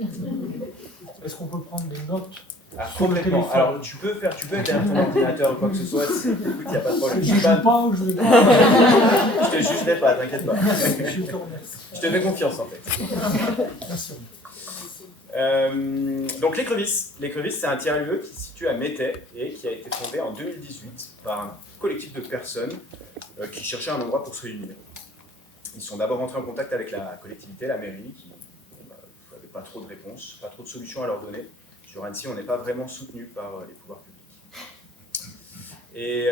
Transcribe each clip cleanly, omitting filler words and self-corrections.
Est-ce qu'on peut prendre des notes? Complètement. Alors tu peux être derrière ton ordinateur ou quoi que ce soit, écoute, il n'y a pas de problème. Je ne joue pas ou je ne vais pas. Je te jugerai pas, t'inquiète pas. Je te remercie. Je te fais confiance en fait. Merci. Donc l'écrevisse, c'est un tiers-lieu qui se situe à Métais et qui a été fondé en 2018 par un collectif de personnes qui cherchaient un endroit pour se réunir. Ils sont d'abord entrés en contact avec la collectivité, la mairie, qui n'avait pas trop de réponses, pas trop de solutions à leur donner. Sur Annecy, on n'est pas vraiment soutenu par les pouvoirs publics. Et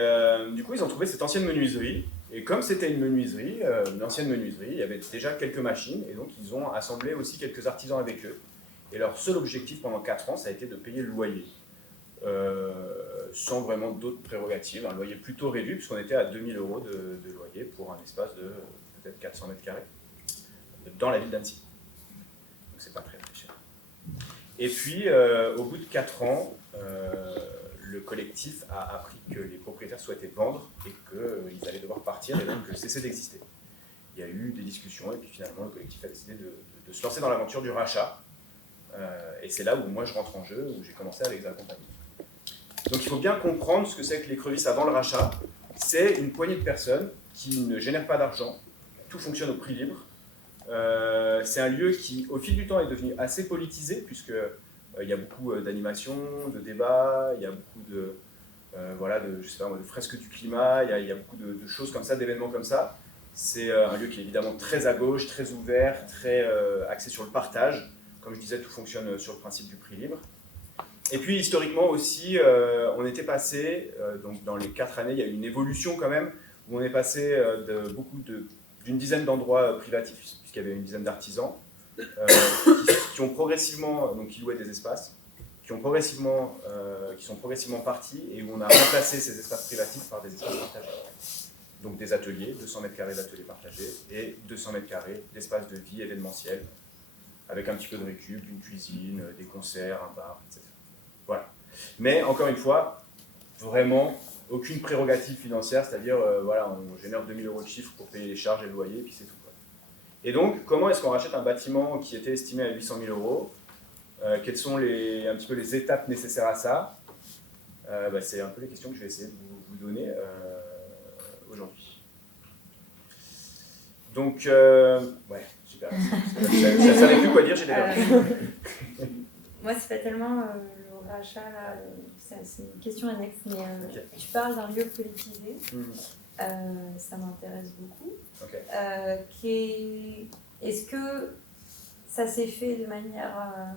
du coup, ils ont trouvé cette ancienne menuiserie. Et comme c'était une menuiserie, une ancienne menuiserie, il y avait déjà quelques machines. Et donc, ils ont assemblé aussi quelques artisans avec eux. Et leur seul objectif pendant 4 ans, ça a été de payer le loyer. Sans vraiment d'autres prérogatives. Un loyer plutôt réduit, puisqu'on était à 2000 € de loyer pour un espace de peut-être 400 mètres carrés dans la ville d'Annecy. Donc, c'est pas très cher. Et puis, au bout de 4 ans, le collectif a appris que les propriétaires souhaitaient vendre et qu'ils allaient devoir partir et donc cesser d'exister. Il y a eu des discussions et puis finalement, le collectif a décidé de se lancer dans l'aventure du rachat. Et c'est là où moi je rentre en jeu, où j'ai commencé à les accompagner. Donc il faut bien comprendre ce que c'est que l'écrevisse avant le rachat. C'est une poignée de personnes qui ne génèrent pas d'argent. Tout fonctionne au prix libre. C'est un lieu qui, au fil du temps, est devenu assez politisé, puisqu'il y a beaucoup d'animations, de débats, il y a beaucoup de fresques du climat, il y a beaucoup de choses comme ça, d'événements comme ça. C'est un lieu qui est évidemment très à gauche, très ouvert, très axé sur le partage. Comme je disais, tout fonctionne sur le principe du prix libre. Et puis, historiquement aussi, on était passé, donc dans les 4 années, il y a eu une évolution quand même, où on est passé d'une dizaine d'endroits privatifs, puisqu'il y avait une dizaine d'artisans, qui ont progressivement, donc qui louaient des espaces, qui sont progressivement partis, et où on a remplacé ces espaces privatifs par des espaces partagés. Donc des ateliers, 200 mètres carrés d'ateliers partagés, et 200 mètres carrés d'espaces de vie événementiels, avec un petit peu de récup, une cuisine, des concerts, un bar, etc. Voilà. Mais encore une fois, vraiment aucune prérogative financière, c'est-à-dire on génère 2000 € de chiffre pour payer les charges et le loyer, et puis c'est tout. Et donc, comment est-ce qu'on rachète un bâtiment qui était estimé à 800 000 €? Quelles sont un petit peu les étapes nécessaires à ça? C'est un peu les questions que je vais essayer de vous donner aujourd'hui. Donc, super. Je ne savais plus quoi dire, j'ai déjà. Moi, c'est pas tellement le rachat, là, c'est une question annexe, mais Okay. Tu parles d'un lieu politisé, ça m'intéresse beaucoup. Okay. Est-ce que ça s'est fait de manière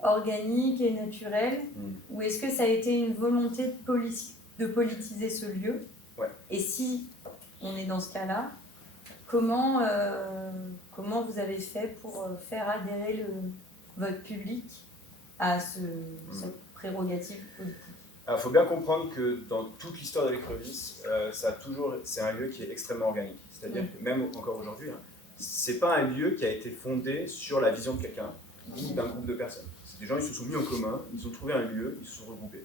organique et naturelle, ou est-ce que ça a été une volonté de politiser ce lieu? Et si on est dans ce cas-là, comment vous avez fait pour faire adhérer votre public à cette prérogative politique? Il faut bien comprendre que dans toute l'histoire de l'écrevisse, c'est un lieu qui est extrêmement organique. C'est-à-dire que même encore aujourd'hui, c'est pas un lieu qui a été fondé sur la vision de quelqu'un ou d'un groupe de personnes. C'est des gens, ils se sont mis en commun, ils ont trouvé un lieu, ils se sont regroupés.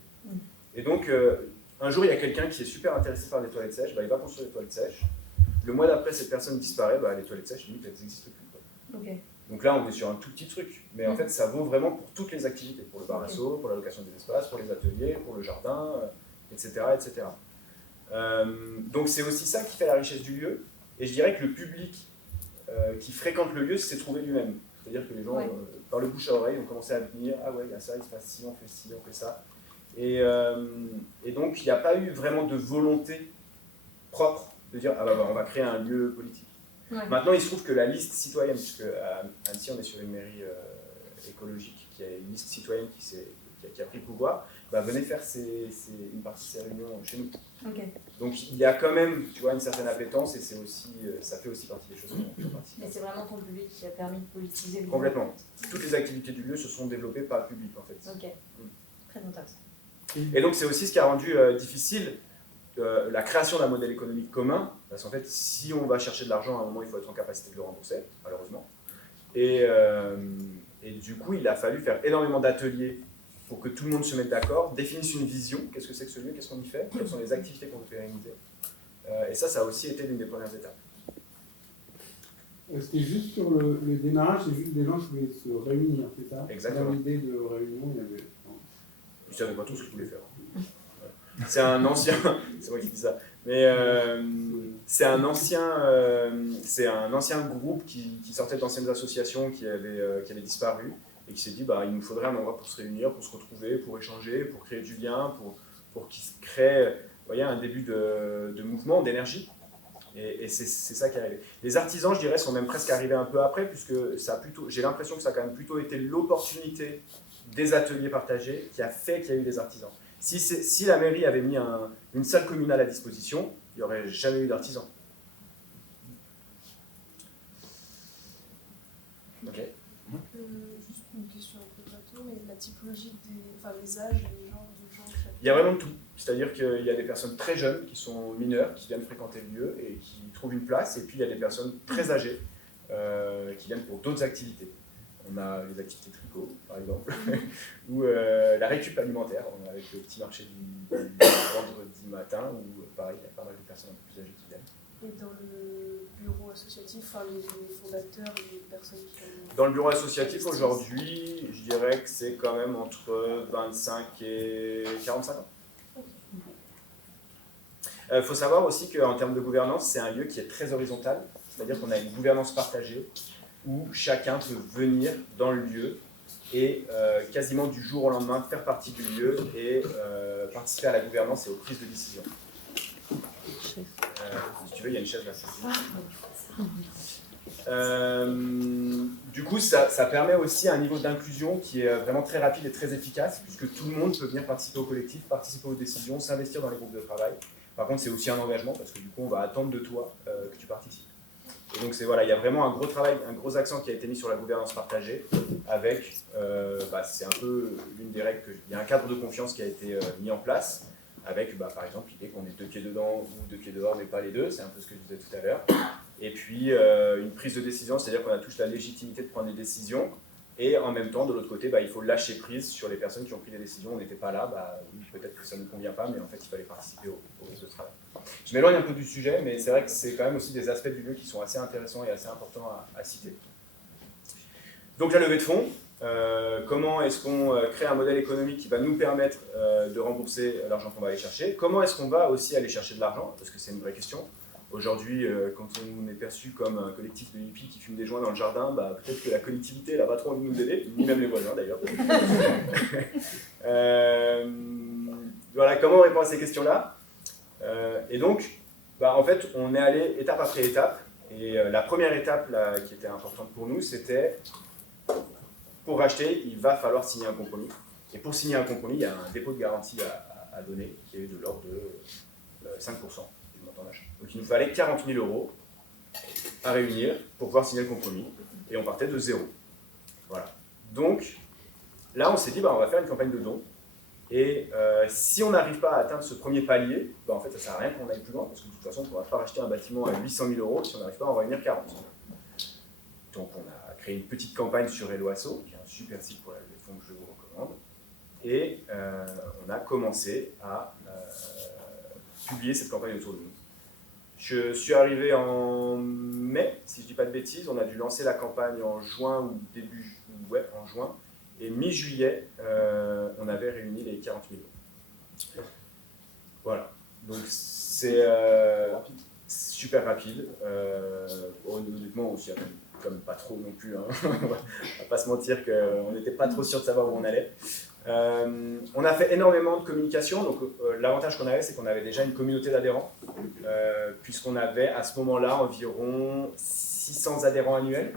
Et donc, un jour, il y a quelqu'un qui est super intéressé par les toilettes sèches, il va construire des toilettes sèches. Le mois d'après, cette personne disparaît, les toilettes sèches, limite, elles n'existent plus. Okay. Donc là, on est sur un tout petit truc, mais en fait, ça vaut vraiment pour toutes les activités, pour le bar resto, pour la location des espaces, pour les ateliers, pour le jardin, etc. etc. Donc c'est aussi ça qui fait la richesse du lieu, et je dirais que le public qui fréquente le lieu s'est trouvé lui-même. C'est-à-dire que les gens, par le bouche à oreille, ont commencé à venir, ah ouais, il y a ça, il se passe ci, on fait ça. Et donc, il n'y a pas eu vraiment de volonté propre de dire, on va créer un lieu politique. Maintenant, il se trouve que la liste citoyenne, puisque à Annecy, on est sur une mairie écologique qui a une liste citoyenne qui a pris le pouvoir, venez faire une partie de ces réunions chez nous. Donc il y a quand même, tu vois, une certaine appétence, et ça fait aussi partie des choses. Mais c'est vraiment ton public qui a permis de politiser le lieu. Complètement. Toutes les activités du lieu se sont développées par le public, en fait. Très intéressant. Et donc c'est aussi ce qui a rendu difficile la création d'un modèle économique commun, parce qu'en fait, si on va chercher de l'argent, à un moment, il faut être en capacité de le rembourser, malheureusement. Et du coup, il a fallu faire énormément d'ateliers pour que tout le monde se mette d'accord, définisse une vision, qu'est-ce que c'est que ce lieu, qu'est-ce qu'on y fait, quelles sont les activités qu'on veut pérenniser. Et ça a aussi été l'une des premières étapes. C'était juste sur le démarrage, c'est juste des gens qui voulaient se réunir, c'est ça? Exactement. Dans l'idée de réunion, il y avait... Ils ne savaient pas tout ce qu'ils voulaient faire. Ouais. C'est un ancien... c'est moi qui dis ça. Mais c'est un ancien groupe qui sortait d'anciennes associations qui avaient disparu et qui s'est dit il nous faudrait un endroit pour se réunir, pour se retrouver, pour échanger, pour créer du lien, pour qu'il se crée un début de mouvement, d'énergie. Et c'est ça qui est arrivé. Les artisans, je dirais, sont même presque arrivés un peu après, puisque j'ai l'impression que ça a quand même plutôt été l'opportunité des ateliers partagés qui a fait qu'il y a eu des artisans. Si la mairie avait mis une salle communale à disposition, il n'y aurait jamais eu d'artisans. Ok. Juste une question un peu bateau, mais la typologie les âges et les genres de gens. Il y a vraiment de tout. C'est-à-dire qu'il y a des personnes très jeunes qui sont mineures, qui viennent fréquenter le lieu et qui trouvent une place, et puis il y a des personnes très âgées qui viennent pour d'autres activités. On a les activités tricot, par exemple, ou la récup alimentaire, avec le petit marché du vendredi matin, où pareil, il y a pas mal de personnes un peu plus âgées qui viennent. Et dans le bureau associatif, les fondateurs, les personnes qui ont... Dans le bureau associatif, aujourd'hui, je dirais que c'est quand même entre 25 et 45 ans. Il faut savoir aussi qu'en termes de gouvernance, c'est un lieu qui est très horizontal, c'est-à-dire qu'on a une gouvernance partagée, où chacun peut venir dans le lieu et quasiment du jour au lendemain faire partie du lieu et participer à la gouvernance et aux prises de décision. Si tu veux, il y a une chaise là. Du coup, ça permet aussi un niveau d'inclusion qui est vraiment très rapide et très efficace, puisque tout le monde peut venir participer au collectif, participer aux décisions, s'investir dans les groupes de travail. Par contre, c'est aussi un engagement, parce que du coup, on va attendre de toi que tu participes. Et donc, il y a vraiment un gros travail, un gros accent qui a été mis sur la gouvernance partagée, avec, c'est un peu l'une des règles, il y a un cadre de confiance qui a été mis en place, avec par exemple l'idée qu'on est 2 pieds dedans ou 2 pieds dehors, mais pas les deux, c'est un peu ce que je disais tout à l'heure. Et puis une prise de décision, c'est-à-dire qu'on a tous la légitimité de prendre des décisions, et en même temps, de l'autre côté, il faut lâcher prise sur les personnes qui ont pris des décisions. On n'était pas là, peut-être que ça ne nous convient pas, mais en fait, il fallait participer au groupe de travail. Je m'éloigne un peu du sujet, mais c'est vrai que c'est quand même aussi des aspects du lieu qui sont assez intéressants et assez importants à citer. Donc la levée de fonds, comment est-ce qu'on crée un modèle économique qui va nous permettre de rembourser l'argent qu'on va aller chercher? Comment est-ce qu'on va aussi aller chercher de l'argent? Parce que c'est une vraie question. Aujourd'hui, quand on est perçu comme un collectif de hippies qui fument des joints dans le jardin, peut-être que la collectivité n'a pas trop envie de nous aider, ni même les voisins d'ailleurs. Voilà, comment on répond à ces questions-là? Et donc, en fait, on est allé étape après étape. Et la première étape là, qui était importante pour nous, c'était, pour racheter, il va falloir signer un compromis. Et pour signer un compromis, il y a un dépôt de garantie à donner, qui est de l'ordre de 5% du montant d'achat. Donc il nous fallait 40 000 € à réunir pour pouvoir signer le compromis. Et on partait de zéro. Voilà. Donc, là, on s'est dit, on va faire une campagne de dons. Et si on n'arrive pas à atteindre ce premier palier, en fait, ça ne sert à rien qu'on aille plus loin, parce que de toute façon, on ne pourra pas racheter un bâtiment à 800 000 € si on n'arrive pas à en réunir 40. Donc, on a créé une petite campagne sur Helloasso, qui est un super site pour la levée de fonds que je vous recommande. Et on a commencé à publier cette campagne autour de nous. Je suis arrivé en mai, si je ne dis pas de bêtises. On a dû lancer la campagne en juin ou en juin. Et mi-juillet, on avait réuni les 40 000 €. Voilà. Donc c'est super rapide. Honnêtement, aussi, comme pas trop non plus. Hein. On va pas se mentir qu'on n'était pas trop sûr de savoir où on allait. On a fait énormément de communication. Donc l'avantage qu'on avait, c'est qu'on avait déjà une communauté d'adhérents, puisqu'on avait à ce moment-là environ 600 adhérents annuels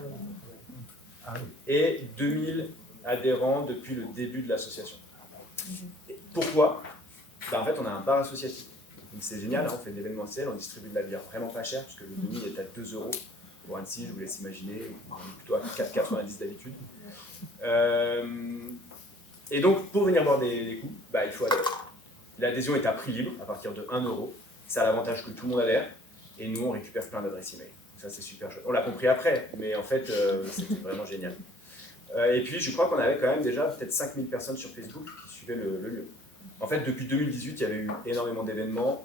et 2000 adhérents depuis le début de l'association. Pourquoi? En fait, on a un bar associatif. Donc c'est génial, hein, on fait de l'événementiel, on distribue de la bière vraiment pas cher, puisque le demi est à 2 €. Pour Annecy, je vous laisse imaginer, plutôt à 4,90 € d'habitude. Et donc, pour venir boire des coups, il faut adhérer. L'adhésion est à prix libre, à partir de 1 €. Ça a l'avantage que tout le monde adhère, et nous, on récupère plein d'adresses email. Ça, c'est super chouette. On l'a compris après, mais en fait, c'était vraiment génial. Et puis, je crois qu'on avait quand même déjà peut-être 5000 personnes sur Facebook qui suivaient le lieu. En fait, depuis 2018, il y avait eu énormément d'événements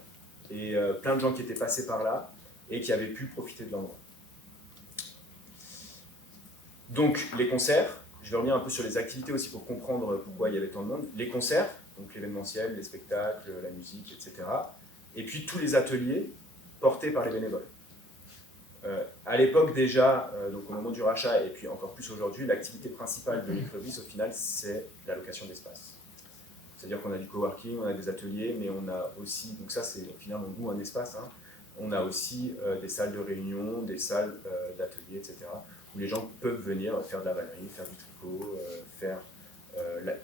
et plein de gens qui étaient passés par là et qui avaient pu profiter de l'endroit. Donc les concerts, je vais revenir un peu sur les activités aussi pour comprendre pourquoi il y avait tant de monde. Les concerts, donc l'événementiel, les spectacles, la musique, etc. Et puis tous les ateliers portés par les bénévoles. À l'époque déjà, donc au moment du rachat et puis encore plus aujourd'hui, l'activité principale de Microbis au final c'est la location d'espace. C'est-à-dire qu'on a du coworking, on a des ateliers, mais on a aussi, donc ça c'est au final on loue un espace, hein, on a aussi des salles de réunion, des salles d'ateliers, etc. où les gens peuvent venir faire de la vannerie, faire du tricot,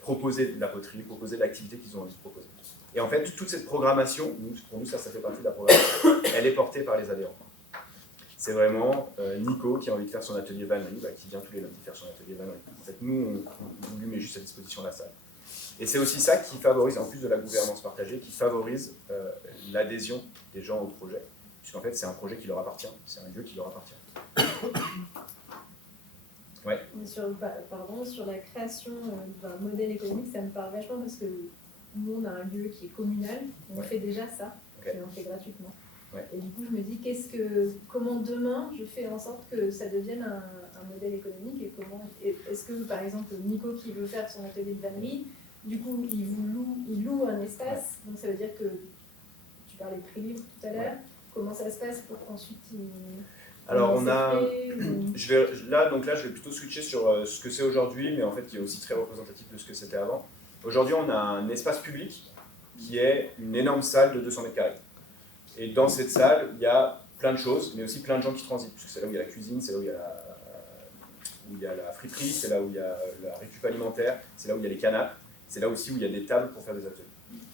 proposer de la poterie, proposer de l'activité qu'ils ont envie de proposer. Et en fait, toute cette programmation, pour nous ça fait partie de la programmation, elle est portée par les adhérents. C'est vraiment Nico qui a envie de faire son atelier vannerie, qui vient tous les lundis faire son atelier vannerie. En fait, nous, on lui met juste à disposition la salle. Et c'est aussi ça qui favorise, en plus de la gouvernance partagée, qui favorise l'adhésion des gens au projet, puisqu'en fait, c'est un projet qui leur appartient, c'est un lieu qui leur appartient. Ouais. Sur la création d'un modèle économique, ça me parle vachement parce que nous, on a un lieu qui est communal, on fait déjà ça, et on le fait gratuitement. Ouais. Et du coup, je me dis, comment demain je fais en sorte que ça devienne un modèle économique est-ce que, par exemple, Nico qui veut faire son atelier de vannerie, du coup, il loue un espace, donc ça veut dire que tu parlais de prix libre tout à l'heure, comment ça se passe pour qu'ensuite il... Alors on a, je vais plutôt switcher sur ce que c'est aujourd'hui, mais en fait qui est aussi très représentatif de ce que c'était avant. Aujourd'hui, on a un espace public qui est une énorme salle de 200 mètres carrés. Et dans cette salle, il y a plein de choses, mais aussi plein de gens qui transitent. Parce que c'est là où il y a la cuisine, c'est là où il y a la friterie, c'est là où il y a la récup alimentaire, c'est là où il y a les canapes, c'est là aussi où il y a des tables pour faire des ateliers.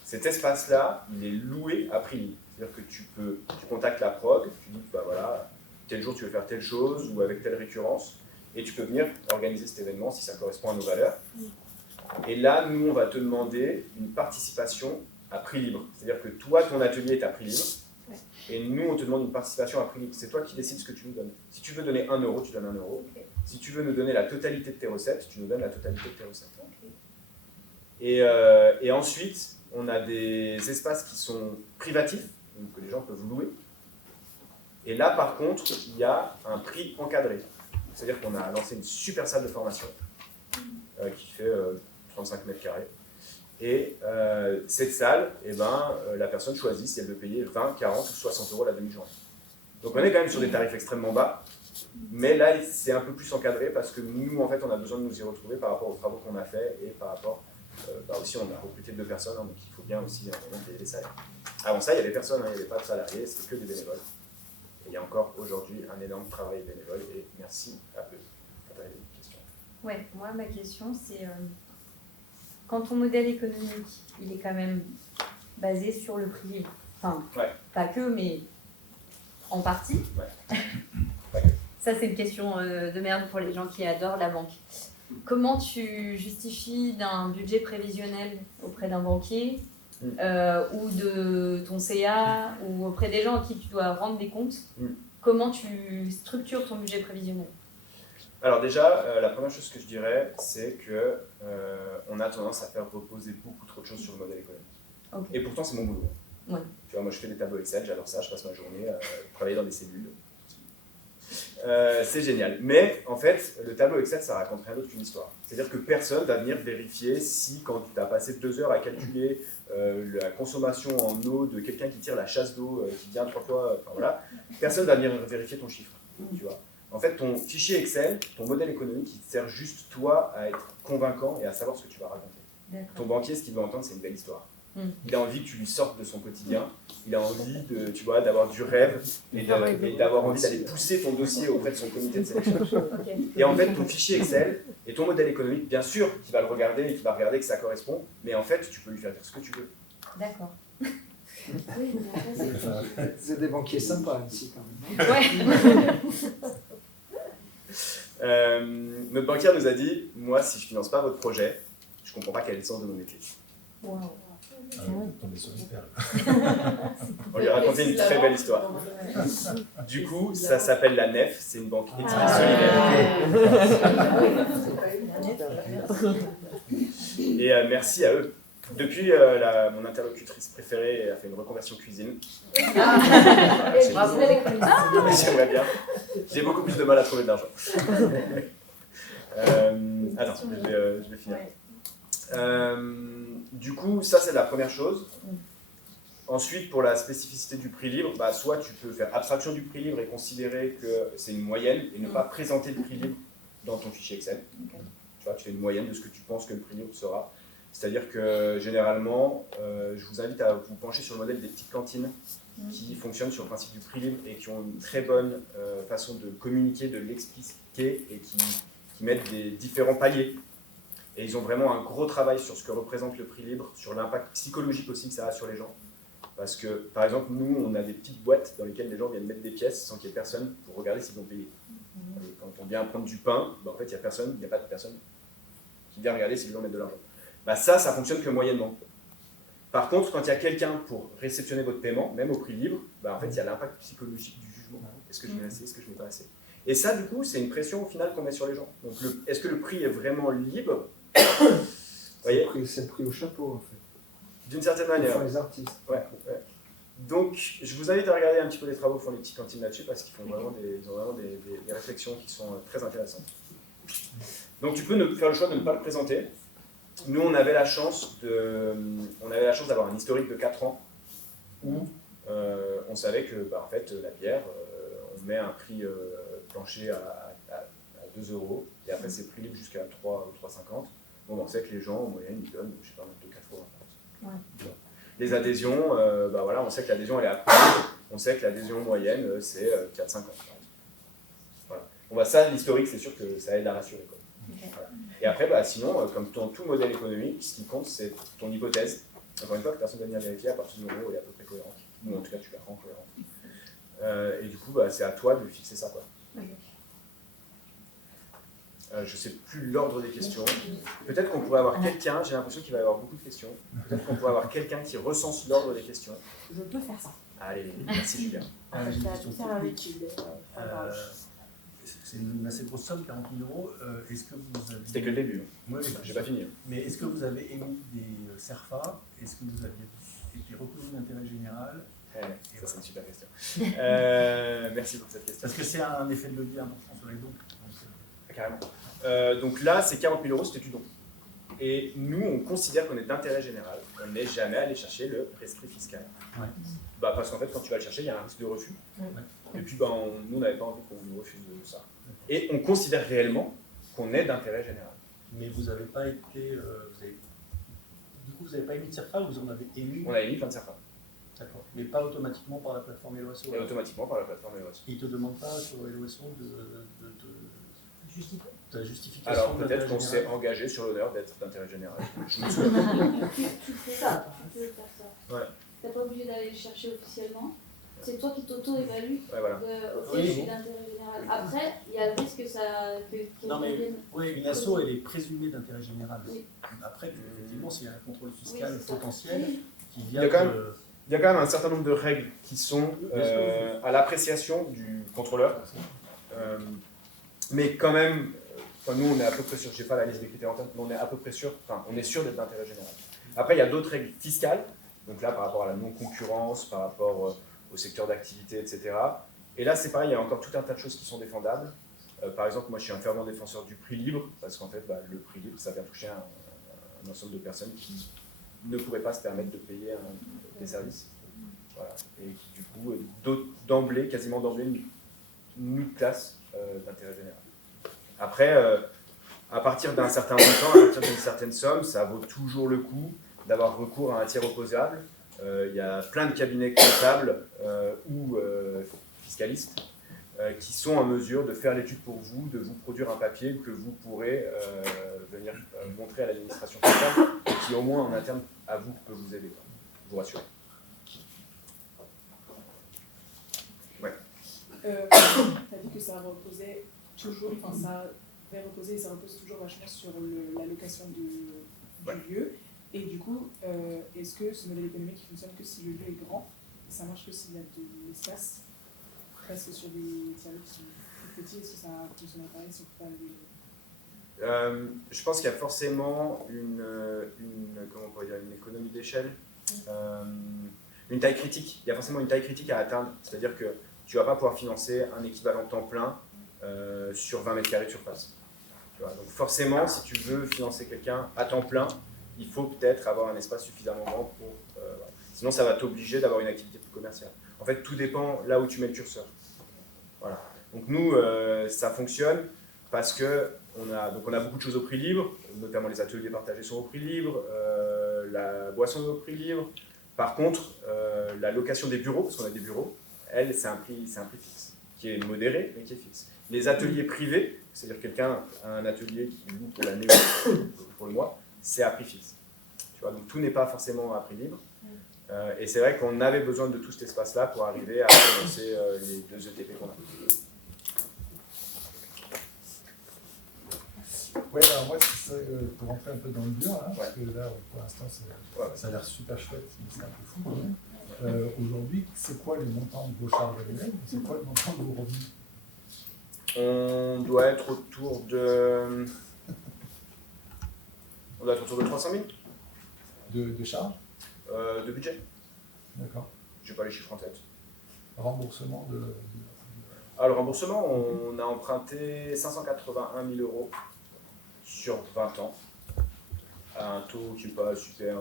Cet espace-là, il est loué à prix libre. C'est-à-dire que tu contactes la prog, tu dis, voilà, tel jour tu veux faire telle chose ou avec telle récurrence, et tu peux venir organiser cet événement si ça correspond à nos valeurs. Et là, nous, on va te demander une participation à prix libre. C'est-à-dire que toi, ton atelier est à prix libre, et nous, on te demande une participation à prix libre. C'est toi qui décides ce que tu nous donnes. Si tu veux donner 1 euro, tu donnes 1 euro. Okay. Si tu veux nous donner la totalité de tes recettes, tu nous donnes la totalité de tes recettes. Okay. Et ensuite, on a des espaces qui sont privatifs, donc que les gens peuvent louer. Et là, par contre, il y a un prix encadré. C'est-à-dire qu'on a lancé une super salle de formation qui fait 35 mètres carrés. Et cette salle, la personne choisit si elle veut payer 20, 40 ou 60 euros la demi-journée. Donc on est quand même sur des tarifs extrêmement bas, mais là c'est un peu plus encadré parce que nous, en fait, on a besoin de nous y retrouver par rapport aux travaux qu'on a fait et par rapport, aussi on a recruté 2 personnes, donc il faut bien aussi payer les salaires. Avant ça, il n'y avait personne, il n'y avait pas de salariés, c'était que des bénévoles. Et il y a encore aujourd'hui un énorme travail bénévole et merci à eux. Tu avais une question ? Ouais, moi ma question c'est... Quand ton modèle économique, il est quand même basé sur le prix libre, enfin, pas que, mais en partie. Ouais. Ça, c'est une question de merde pour les gens qui adorent la banque. Comment tu justifies d'un budget prévisionnel auprès d'un banquier ou de ton CA ou auprès des gens à qui tu dois rendre des comptes? Comment tu structures ton budget prévisionnel? Alors déjà, la première chose que je dirais, c'est qu'on a tendance à faire reposer beaucoup trop de choses sur le modèle économique. Okay. Et pourtant, c'est mon boulot. Ouais. Tu vois, moi, je fais des tableaux Excel, j'adore ça, je passe ma journée à travailler dans des cellules. C'est génial. Mais en fait, le tableau Excel, ça raconte rien d'autre qu'une histoire. C'est-à-dire que personne va venir vérifier si, quand tu as passé 2 heures à calculer la consommation en eau de quelqu'un qui tire la chasse d'eau, qui vient 3 fois, personne va venir vérifier ton chiffre. Tu vois. En fait, ton fichier Excel, ton modèle économique, il te sert juste toi à être convaincant et à savoir ce que tu vas raconter. Ton banquier, ce qu'il veut entendre, c'est une belle histoire. Il a envie que tu lui sortes de son quotidien, il a envie d'avoir du rêve et d'avoir envie d'aller pousser ton dossier auprès de son comité de sélection. Okay. Et en fait, ton fichier Excel et ton modèle économique, bien sûr, qu'il va le regarder et qu'il va regarder que ça correspond, mais en fait, tu peux lui faire dire ce que tu veux. D'accord. C'est des banquiers sympas ici quand même. Ouais. Notre banquière nous a dit, moi, si je ne finance pas votre projet, je ne comprends pas quel est le sens de mon métier. Wow. Tomber sur une perle. On lui a raconté une très belle histoire. Du coup, ça s'appelle la NEF, c'est une banque éthique solidaire. Et merci à eux. Depuis, mon interlocutrice préférée a fait une reconversion cuisine. J'aimerais bien. J'ai beaucoup plus de mal à trouver de l'argent. Attends, je vais finir. Du coup, ça c'est la première chose. Ensuite, pour la spécificité du prix libre, bah, soit tu peux faire abstraction du prix libre et considérer que c'est une moyenne et ne pas présenter le prix libre dans ton fichier Excel. Tu vois, tu fais une moyenne de ce que tu penses que le prix libre sera. C'est-à-dire que généralement, je vous invite à vous pencher sur le modèle des petites cantines qui fonctionnent sur le principe du prix libre et qui ont une très bonne façon de communiquer, de l'expliquer et qui mettent des différents paliers. Et ils ont vraiment un gros travail sur ce que représente le prix libre, sur l'impact psychologique aussi que ça a sur les gens. Parce que, par exemple, nous, on a des petites boîtes dans lesquelles les gens viennent mettre des pièces sans qu'il y ait personne pour regarder s'ils vont payer. Et quand on vient prendre du pain, bah, en fait, il n'y a personne, il n'y a pas de personne qui vient regarder s'ils vont mettre de l'argent. Bah, ça fonctionne que moyennement. Par contre, quand il y a quelqu'un pour réceptionner votre paiement, même au prix libre, bah, en fait, il y a l'impact psychologique du jugement. Est-ce que je mets assez, est-ce que je mets pas assez? Et ça, du coup, c'est une pression au final qu'on met sur les gens. Donc, est-ce que le prix est vraiment libre? C'est le prix au chapeau, en fait. D'une certaine manière. Pour les artistes. Ouais. Donc, je vous invite à regarder un petit peu les travaux que font les petites cantines là-dessus parce qu'ils ont vraiment des réflexions qui sont très intéressantes. Donc, tu peux faire le choix de ne pas le présenter. Nous, on avait la chance d'avoir un historique de 4 ans où on savait que, bah, en fait, la bière, on met un prix plancher à 2 € et après, c'est prix libre jusqu'à 3 ou 3,50. Bon, on sait que les gens, en moyenne, ils donnent, je sais pas, 2,80 €. Ouais. Les adhésions, bah voilà, on sait que l'adhésion elle est à prix libre, on sait que l'adhésion moyenne c'est 4,50 €. Voilà. Bon, bah, ça, l'historique, c'est sûr que ça aide à rassurer. Quoi. Okay. Voilà. Et après, bah, sinon, comme dans tout modèle économique, ce qui compte, c'est ton hypothèse. Encore une fois, que personne ne va venir vérifier à partir du moment où elle est à peu près cohérente. Ou en tout cas, tu la rends cohérente. Et du coup, bah, c'est à toi de fixer ça. Quoi. Okay. Je ne sais plus l'ordre des questions. Peut-être qu'on pourrait avoir quelqu'un, j'ai l'impression qu'il va y avoir beaucoup de questions. Peut-être qu'on pourrait avoir quelqu'un qui recense l'ordre des questions. Je peux faire ça. Allez, merci Julien. J'ai une question technique. C'est une assez grosse somme, 40 000 €. Est-ce que vous avez... C'était que le début. Oui, j'ai pas fini. Mais est-ce que vous avez émis des CERFA? Est-ce que vous aviez été reconnu d'intérêt général? Ça, c'est une super question. Merci pour cette question. Parce que c'est un effet de levier important sur les dons. Carrément. Donc là, c'est 40 000 €, c'était du don. Et nous, on considère qu'on est d'intérêt général. On n'est jamais allé chercher le rescrit fiscal. Ouais. Bah, parce qu'en fait, quand tu vas le chercher, il y a un risque de refus. Ouais. Et puis, bah, nous, on n'avait pas envie qu'on nous refuse de ça. Et on considère réellement qu'on est d'intérêt général. Mais vous n'avez pas été... Du coup, vous n'avez pas émis de CERFA ou vous en avez émis? On a émis plein de CERFA. D'accord. Mais pas automatiquement par la plateforme Eloasso? Et automatiquement par la plateforme Eloasso. Ils ne te demandent pas sur Eloasso ta justification? Alors peut-être qu'on s'est engagé sur l'honneur d'être d'intérêt général. Je me souviens. Tu fais ça, tu peux faire ça. Ouais. Tu n'es pas obligé d'aller le chercher officiellement. C'est toi qui t'auto-évalues. Ouais, voilà. Ok, je suis d'intérêt général. Après, il y a le risque que ça... non mais oui, une asso, elle est présumée d'intérêt général. Oui. Après, effectivement, s'il y a un contrôle fiscal potentiel qui vient il y a quand même un certain nombre de règles qui sont à l'appréciation du contrôleur. Mais quand même, nous on est à peu près sûr, je n'ai pas la liste des critères en tête, mais on est à peu près sûr, on est sûr d'être d'intérêt général. Après, il y a d'autres règles fiscales, donc là par rapport à la non-concurrence, par rapport au secteur d'activité, etc. Et là c'est pareil, il y a encore tout un tas de choses qui sont défendables. Par exemple, moi je suis un fervent défenseur du prix libre, parce qu'en fait, le prix libre, ça vient toucher un ensemble de personnes qui ne pourraient pas se permettre de payer des services. Voilà. Et qui du coup, d'emblée, quasiment d'emblée, nous classent d'intérêt général. Après, à partir d'un certain montant, à partir d'une certaine somme, ça vaut toujours le coup d'avoir recours à un tiers opposable. Il y a plein de cabinets comptables ou fiscalistes qui sont en mesure de faire l'étude pour vous, de vous produire un papier que vous pourrez venir montrer à l'administration fiscale et qui au moins en interne à vous peut vous aider, vous rassurer. Ouais. Tu as dit que ça reposait toujours, enfin ça devait reposer et ça repose toujours vachement sur la location du lieu. Et du coup, est-ce que ce modèle économique fonctionne que si le lieu est grand, ça marche que s'il y a de l'espace? Parce que sur des services qui sont plus petits, est-ce que ça fonctionne pareil si on peut pas je pense qu'il y a forcément une économie d'échelle, une taille critique. Il y a forcément une taille critique à atteindre, c'est-à-dire que tu ne vas pas pouvoir financer un équivalent temps plein sur 20 mètres carrés de surface. Tu vois, donc forcément, si tu veux financer quelqu'un à temps plein, il faut peut-être avoir un espace suffisamment grand pour... voilà. Sinon, ça va t'obliger d'avoir une activité plus commerciale. En fait, tout dépend là où tu mets le curseur. Voilà. Donc nous, ça fonctionne parce qu'on a beaucoup de choses au prix libre, notamment les ateliers partagés sont au prix libre, la boisson est au prix libre. Par contre, la location des bureaux, parce qu'on a des bureaux, elle, c'est un prix fixe, qui est modéré, mais qui est fixe. Les ateliers privés, c'est-à-dire quelqu'un a un atelier qui loue pour l'année ou pour le mois, c'est à prix fixe. Tu vois, donc tout n'est pas forcément à prix libre. Et c'est vrai qu'on avait besoin de tout cet espace-là pour arriver à financer les 2 ETP qu'on a. Oui, alors moi, c'est ça, pour rentrer un peu dans le dur, hein, parce que là, pour l'instant, ça a l'air super chouette, mais c'est un peu fou. Hein. Aujourd'hui, c'est quoi les montants de vos charges annuelles? C'est quoi le montant de vos revenus? On doit être autour de 300 000 de charges? De budget. D'accord. Je n'ai pas les chiffres en tête. Remboursement Alors, le remboursement, on a emprunté 581 000 € sur 20 ans, à un taux qui n'est pas super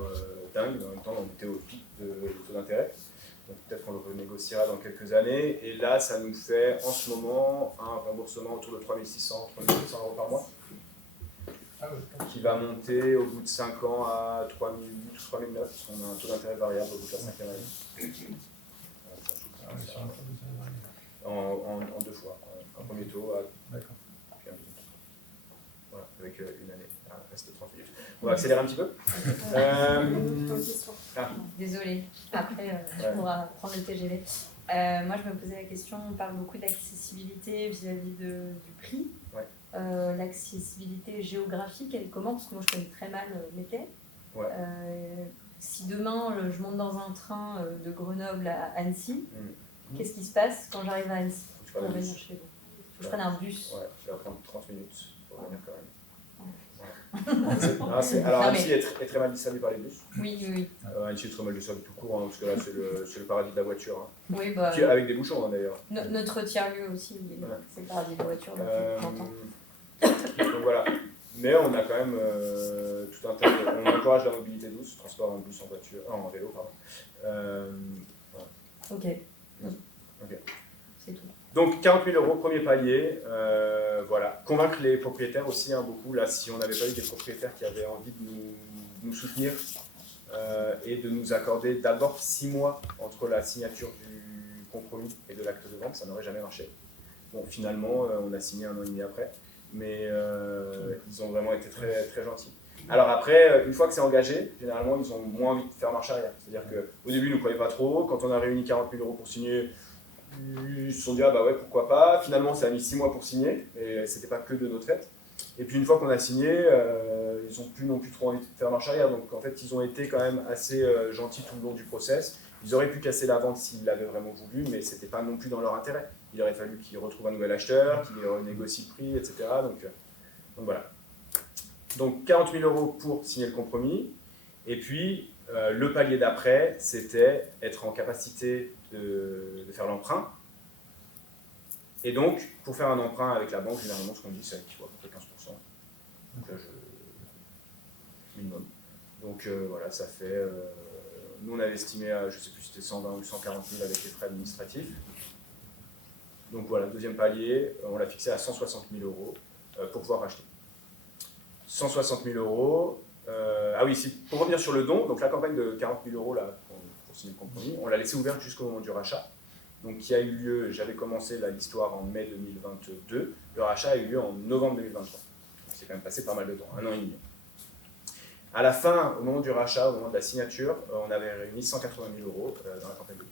dingue, mais en même temps, on était au pic de taux d'intérêt. Donc peut-être qu'on le renégociera dans quelques années. Et là, ça nous fait en ce moment un remboursement autour de 3 600 € par mois, qui va monter au bout de 5 ans à 3 008 ou 3 009, parce qu'on a un taux d'intérêt variable au bout de la 5e année. En 2 fois. Un premier taux puis un deuxième taux. Voilà, avec une année. Reste 30 minutes. On va accélérer un petit peu. Désolée, après tu pourras prendre le TGV. Moi je me posais la question, on parle beaucoup d'accessibilité vis-à-vis du prix. Ouais. L'accessibilité géographique, elle est comment? Parce que moi je connais très mal l'été. Ouais. Si demain je monte dans un train de Grenoble à Annecy, qu'est-ce qui se passe quand j'arrive à Annecy pour venir chez vous? Je prenne un bus. Ouais, tu vas prendre 30 minutes pour venir quand même. Alors Annecy est très mal desservi par les bus. Oui. Annecy est très mal desservi tout court, hein, parce que là c'est le paradis de la voiture. Hein. Oui, avec des bouchons hein, d'ailleurs. Notre tiers-lieu aussi, c'est le paradis de la voiture depuis longtemps. Donc voilà. Mais on a quand même tout un tas on encourage la mobilité douce, transport en bus, en vélo, pardon. Voilà. Ok. C'est tout. Donc 40 000 € premier palier, voilà. Convaincre les propriétaires aussi, hein, beaucoup. Là, si on n'avait pas eu des propriétaires qui avaient envie de nous soutenir et de nous accorder d'abord 6 mois entre la signature du compromis et de l'acte de vente, ça n'aurait jamais marché. Bon, finalement, on a signé 1 an et demi après, mais ils ont vraiment été très, très gentils. Alors après, une fois que c'est engagé, généralement, ils ont moins envie de faire marche arrière. C'est-à-dire qu'au début, ils ne nous croyaient pas trop. Quand on a réuni 40 000 € pour signer, ils se sont dit, ah bah ouais, pourquoi pas. Finalement, ça a mis 6 mois pour signer, et c'était pas que de notre fait. Et puis une fois qu'on a signé, ils n'ont plus non plus trop envie de faire marche arrière. Donc en fait, ils ont été quand même assez gentils tout le long du process. Ils auraient pu casser la vente s'ils l'avaient vraiment voulu, mais c'était pas non plus dans leur intérêt. Il aurait fallu qu'ils retrouvent un nouvel acheteur, qu'ils renégocient le prix, etc. Donc voilà. Donc 40 000 € pour signer le compromis. Et puis le palier d'après, c'était être en capacité de faire l'emprunt. Et donc, pour faire un emprunt avec la banque, généralement, ce qu'on dit, c'est qu'il faut à peu près 15%. Donc là, minimum. Donc voilà, ça fait... nous, on avait estimé à, je ne sais plus si c'était 120 ou 140 000 avec les frais administratifs. Donc voilà, deuxième palier, on l'a fixé à 160 000 € pour pouvoir racheter. 160 000 €. Ah oui, pour revenir sur le don, donc la campagne de 40 000 € là, pour signer le compromis, on l'a laissé ouverte jusqu'au moment du rachat. Donc qui a eu lieu, j'avais commencé l'histoire en mai 2022, le rachat a eu lieu en novembre 2023. C'est quand même passé pas mal de temps, 1 an et demi. À la fin, au moment du rachat, au moment de la signature, on avait réuni 180 000 € dans la campagne de don.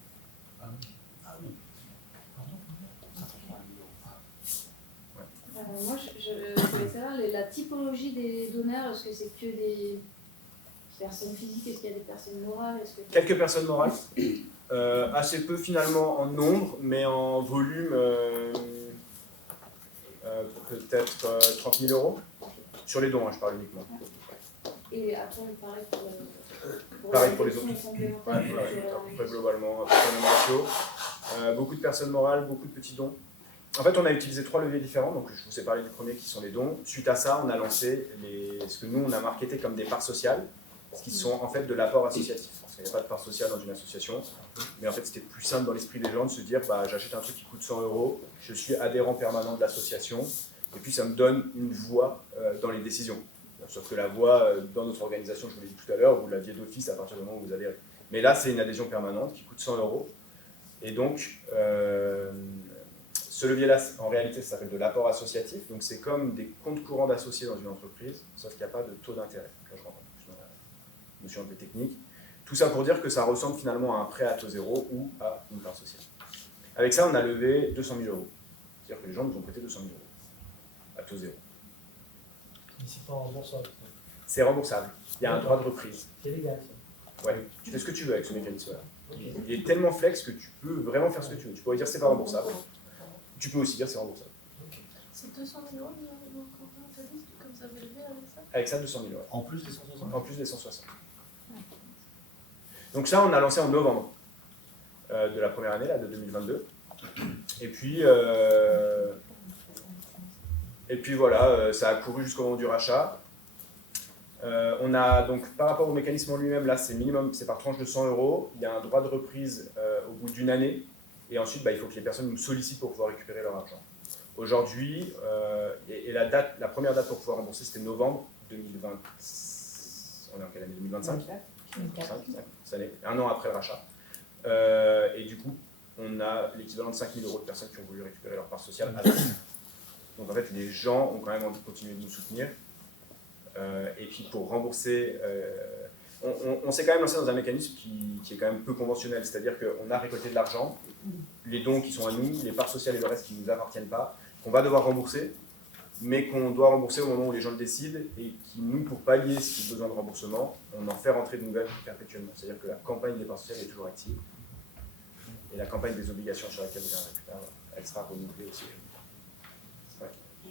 Moi, je voulais savoir la typologie des donneurs. Est-ce que c'est que des personnes physiques? Est-ce qu'il y a des personnes morales? Quelques personnes morales, assez peu finalement en nombre, mais en volume, peut-être 30 000 €. Sur les dons, hein, je parle uniquement. Et après, pareil pour les autres. Globalement, à peu près le même ratio. Beaucoup de personnes morales, beaucoup de petits dons. En fait, on a utilisé 3 leviers différents. Donc, je vous ai parlé du premier qui sont les dons. Suite à ça, on a lancé ce que nous, on a marketé comme des parts sociales, ce qui sont en fait de l'apport associatif. Parce qu'il n'y a pas de part sociale dans une association. Mais en fait, c'était plus simple dans l'esprit des gens de se dire bah, j'achète un truc qui coûte 100 €, je suis adhérent permanent de l'association, et puis ça me donne une voix dans les décisions. Sauf que la voix dans notre organisation, je vous l'ai dit tout à l'heure, vous l'aviez d'office à partir du moment où vous adhérez. Mais là, c'est une adhésion permanente qui coûte 100 €. Et donc, ce levier-là, en réalité, ça s'appelle de l'apport associatif. Donc, c'est comme des comptes courants d'associés dans une entreprise, sauf qu'il n'y a pas de taux d'intérêt. Là, je rentre plus dans la notion un peu technique. Tout ça pour dire que ça ressemble finalement à un prêt à taux zéro ou à une part sociale. Avec ça, on a levé 200 000 €. C'est-à-dire que les gens nous ont prêté 200 000 € à taux zéro. Mais c'est pas remboursable. C'est remboursable. Il y a un droit de reprise. C'est légal, ça. Ouais, tu fais ce que tu veux avec ce mécanisme-là. Okay. Il est tellement flex que tu peux vraiment faire ce que tu veux. Tu pourrais dire c'est pas remboursable. Tu peux aussi dire c'est remboursable. C'est 200 000 €, Quentin, t'as dit que vous avez levé avec ça? Avec ça, 200 000 €. En plus des 160. En plus des 160. Donc ça, on a lancé en novembre de la première année, là, de 2022. Et puis voilà, ça a couru jusqu'au moment du rachat. On a donc, par rapport au mécanisme en lui-même, là, c'est minimum, c'est par tranche de 100 €. Il y a un droit de reprise au bout d'une année. Et ensuite, il faut que les personnes nous sollicitent pour pouvoir récupérer leur argent. Aujourd'hui, la première date pour pouvoir rembourser, c'était novembre 2020. On est en quelle année? 2025 cette année, un an après le rachat. Et du coup, on a l'équivalent de 5 000 € de personnes qui ont voulu récupérer leur part sociale à date. Donc en fait, les gens ont quand même envie de continuer de nous soutenir. Et puis pour rembourser, on s'est quand même lancé dans un mécanisme qui est quand même peu conventionnel, c'est-à-dire qu'on a récolté de l'argent, les dons qui sont à nous, les parts sociales et le reste qui ne nous appartiennent pas, qu'on va devoir rembourser, mais qu'on doit rembourser au moment où les gens le décident, et qui, nous, pour pallier ce qui a besoin de remboursement, on en fait rentrer de nouvelles perpétuellement. C'est-à-dire que la campagne des parts sociales est toujours active, et la campagne des obligations sur laquelle vous récupérez, elle sera renouvelée aussi.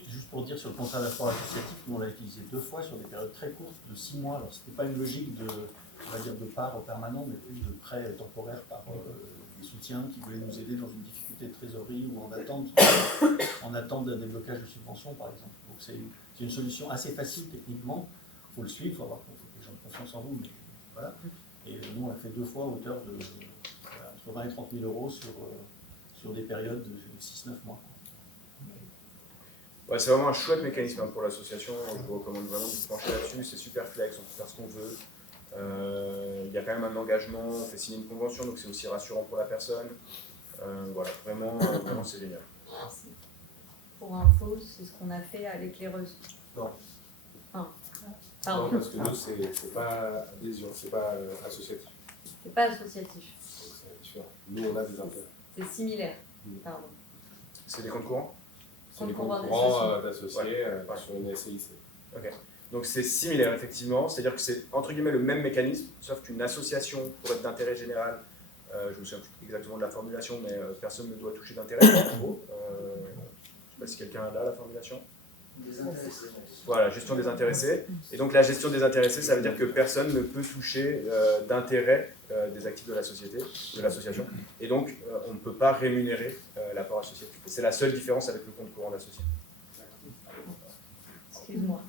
Juste pour dire sur le contrat d'apport associatif, nous on l'a utilisé 2 fois sur des périodes très courtes, de 6 mois. Alors c'était pas une logique de, on va dire, de part permanent, mais plus de prêt temporaire par des soutiens qui voulaient nous aider dans une difficulté de trésorerie ou en attente d'un déblocage de subvention par exemple. Donc c'est une solution assez facile techniquement. Il faut le suivre, il faut que les gens aient confiance en vous, mais voilà. Et nous on l'a fait 2 fois à hauteur de entre 20 et 30 000 € sur des périodes de 6-9 mois. Ouais, c'est vraiment un chouette mécanisme pour l'association, je vous recommande vraiment de vous pencher là-dessus, c'est super flex, on peut faire ce qu'on veut. Il y a quand même un engagement, on fait signer une convention, donc c'est aussi rassurant pour la personne. Voilà, vraiment c'est génial. Pour info, c'est ce qu'on a fait à l'éclaireuse. Non. Ah. Pardon. Non, parce que nous, c'est pas adhésion, c'est pas associatif. C'est pas associatif. Donc c'est différent. Nous, on a des intérêts. C'est similaire. Pardon. C'est des comptes courants? C'est des comptes courants d'associés sur une SCIC. Ok. Donc c'est similaire effectivement, c'est-à-dire que c'est entre guillemets le même mécanisme, sauf qu'une association pour être d'intérêt général, je me souviens plus exactement de la formulation, mais personne ne doit toucher d'intérêt en gros. Je ne sais pas si quelqu'un a là la formulation. Des intéressés. Voilà, gestion des intéressés. Et donc la gestion des intéressés, ça veut dire que personne ne peut toucher d'intérêt des actifs de la société, de l'association. Et donc on ne peut pas rémunérer l'apport associatif. C'est la seule différence avec le compte courant d'associé. Excuse-moi.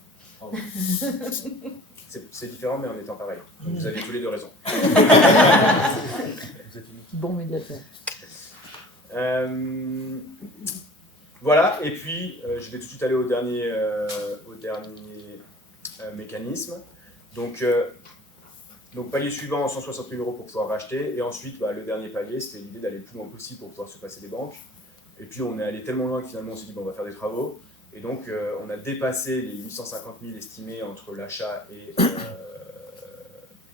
C'est différent, mais en étant pareil. Donc, vous avez tous les deux raison. Bon médiateur. Voilà, et puis je vais tout de suite aller au dernier mécanisme. Donc palier suivant, 160 000 € pour pouvoir racheter. Et ensuite, le dernier palier, c'était l'idée d'aller le plus loin possible pour pouvoir se passer des banques. Et puis on est allé tellement loin que finalement on s'est dit on va faire des travaux. Et donc on a dépassé les 850 000 estimés entre l'achat et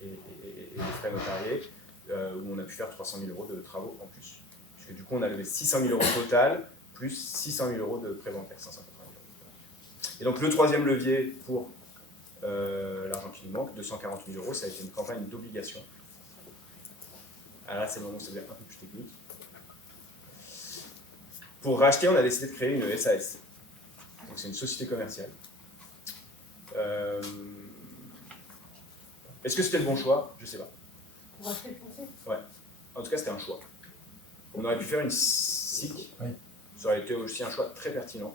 les frais notariés, où on a pu faire 300 000 € de travaux en plus. Puisque du coup on a levé 600 000 € total, plus 600 000 € de prêt bancaire, 580 000 €. Et donc le troisième levier pour l'argent qui nous manque, 240 000 €, ça a été une campagne d'obligation. Alors là c'est le moment où ça devient un peu plus technique. Pour racheter, on a décidé de créer une SAS. Donc c'est une société commerciale. Est-ce que c'était le bon choix? Je ne sais pas. Pour acheter le foncier? Ouais. En tout cas, c'était un choix. On aurait pu faire une SIC. Oui. Ça aurait été aussi un choix très pertinent.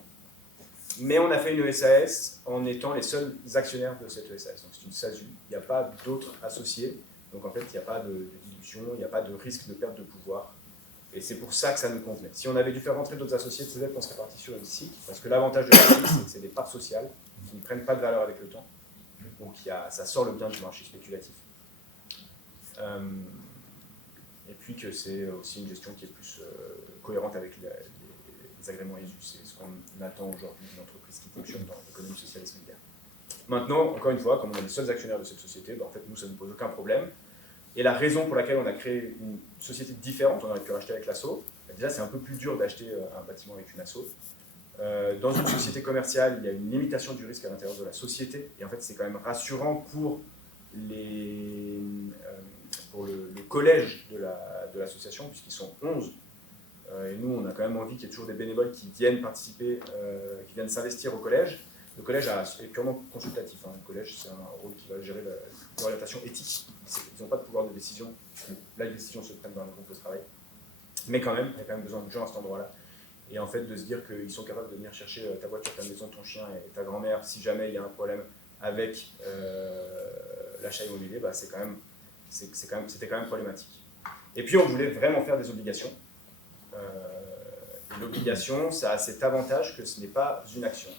Mais on a fait une SAS en étant les seuls actionnaires de cette SAS. Donc c'est une SASU, il n'y a pas d'autres associés. Donc en fait, il n'y a pas de dilution, il n'y a pas de risque de perte de pouvoir. Et c'est pour ça que ça nous convenait. Si on avait dû faire rentrer d'autres associés, peut-être qu'on serait parti sur une SIC, parce que l'avantage de la SIC, c'est que c'est des parts sociales qui ne prennent pas de valeur avec le temps. Donc ça sort le bien du marché spéculatif. Et puis que c'est aussi une gestion qui est plus cohérente avec les agréments ESU. C'est ce qu'on attend aujourd'hui d'une entreprise qui fonctionne dans l'économie sociale et solidaire. Maintenant, encore une fois, comme on est les seuls actionnaires de cette société, en fait, nous, ça ne nous pose aucun problème. Et la raison pour laquelle on a créé une société différente, on aurait pu racheter avec l'ASSO, déjà c'est un peu plus dur d'acheter un bâtiment avec une ASSO. Dans une société commerciale, il y a une limitation du risque à l'intérieur de la société, et en fait c'est quand même rassurant pour le collège de l'association, puisqu'ils sont 11. Et nous, on a quand même envie qu'il y ait toujours des bénévoles qui viennent participer, qui viennent s'investir au collège. Le collège est purement consultatif. Hein. Le collège, c'est un rôle qui va gérer l'orientation éthique. Ils n'ont pas de pouvoir de décision. Là, les décisions se prennent dans le groupe de travail. Mais quand même, il y a quand même besoin de gens à cet endroit-là. Et en fait, de se dire qu'ils sont capables de venir chercher ta voiture, ta maison, ton chien et ta grand-mère, si jamais il y a un problème avec l'achat immobilier, bah, c'était quand même problématique. Et puis, on voulait vraiment faire des obligations. L'obligation, ça a cet avantage que ce n'est pas une action.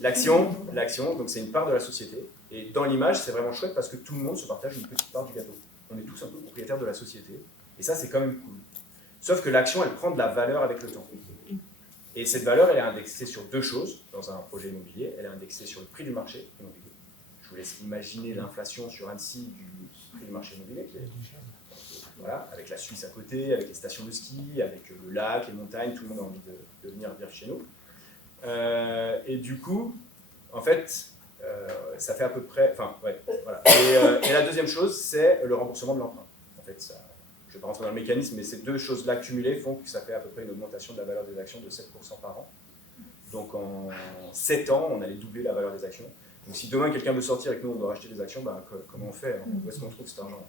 L'action, donc c'est une part de la société. Et dans l'image, c'est vraiment chouette parce que tout le monde se partage une petite part du gâteau. On est tous un peu propriétaires de la société. Et ça, c'est quand même cool. Sauf que l'action, elle prend de la valeur avec le temps. Et cette valeur, elle est indexée sur deux choses dans un projet immobilier. Elle est indexée sur le prix du marché immobilier. Je vous laisse imaginer l'inflation sur Annecy du prix du marché immobilier. Voilà, avec la Suisse à côté, avec les stations de ski, avec le lac, les montagnes, tout le monde a envie de venir vivre chez nous. Et du coup, en fait, ça fait à peu près... Enfin, ouais, voilà. Et la deuxième chose, c'est le remboursement de l'emprunt. En fait, ça, je ne vais pas rentrer dans le mécanisme, mais ces deux choses-là cumulées font que ça fait à peu près une augmentation de la valeur des actions de 7% par an. Donc en 7 ans, on allait doubler la valeur des actions. Donc si demain quelqu'un veut sortir et que nous on doit racheter des actions, bah, comment on fait? Où est-ce qu'on trouve cet argent?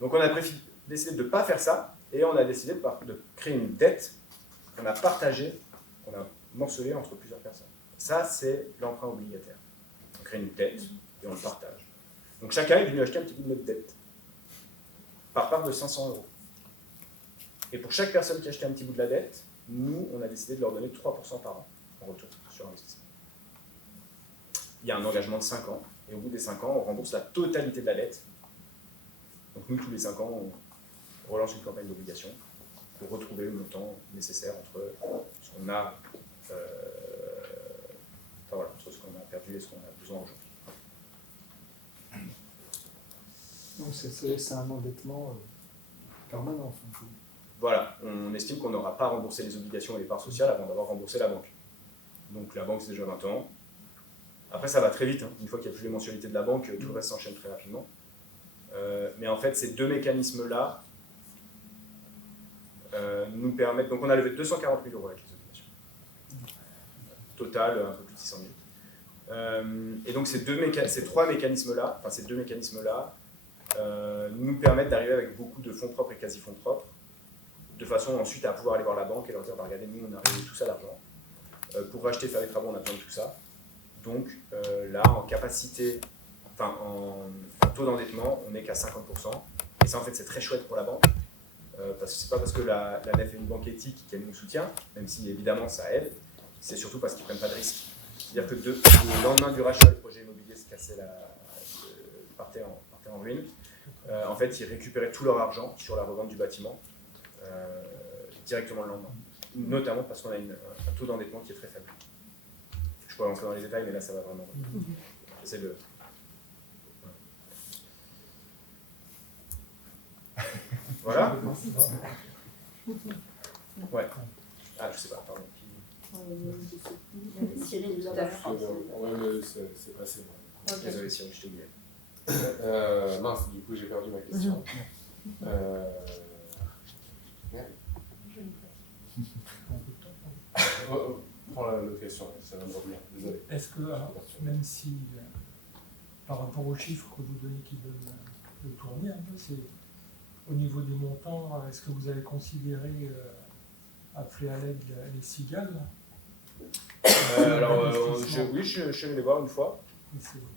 Donc on a décidé de ne pas faire ça, et on a décidé de créer une dette qu'on a partagée, qu'on a morcelée entre plusieurs personnes. Ça, c'est l'emprunt obligataire. On crée une dette et on le partage. Donc chacun est venu acheter un petit bout de notre dette, par part de 500 €. Et pour chaque personne qui a acheté un petit bout de la dette, nous, on a décidé de leur donner 3% par an en retour sur investissement. Il y a un engagement de 5 ans, et au bout des 5 ans, on rembourse la totalité de la dette. Donc nous, tous les 5 ans, on relance une campagne d'obligation pour retrouver le montant nécessaire entre ce qu'on a, entre ce qu'on a perdu et ce qu'on a besoin aujourd'hui. Donc c'est un endettement permanent. Enfin. Voilà, on estime qu'on n'aura pas remboursé les obligations et les parts sociales avant d'avoir remboursé la banque. Donc la banque, c'est déjà 20 ans. Après, ça va très vite. Hein. Une fois qu'il n'y a plus les mensualités de la banque, tout le reste s'enchaîne très rapidement. Mais en fait, ces deux mécanismes-là nous permettent... Donc on a levé 240 000 € avec les obligations. Total, un peu plus de 600 000. Et donc ces deux mécanismes-là nous permettent d'arriver avec beaucoup de fonds propres et quasi-fonds propres, de façon ensuite à pouvoir aller voir la banque et leur dire, bah, regardez, nous on a réuni tout ça d'argent. Pour racheter, faire les travaux, on a besoin de tout ça. Donc là, en capacité, enfin en taux d'endettement, on n'est qu'à 50%. Et ça, en fait, c'est très chouette pour la banque, parce que c'est pas parce que la NEF est une banque éthique qu'elle nous soutient, même si évidemment ça aide, c'est surtout parce qu'ils ne prennent pas de risques. C'est-à-dire que le lendemain du rachat, le projet immobilier se cassait, partait en ruine. En fait, ils récupéraient tout leur argent sur la revente du bâtiment directement le lendemain. Notamment parce qu'on a un taux d'endettement qui est très faible. Je pourrais rentrer dans les détails, mais là, ça va vraiment. C'est le... Voilà. Ouais. Ah, je sais pas, pardon. Cyril, ouais, mais c'est passé. Okay. Désolé, Cyril, je t'ai oublié. Mince, du coup, j'ai perdu ma question. Merde. Prends l'autre question, ça va me revenir. Désolé. Est-ce que, même si, par rapport aux chiffres que vous donnez qui veulent le tourner un peu, au niveau des montants, est-ce que vous avez considéré appeler à l'aide les cigales? Oui, je suis allé les voir une fois.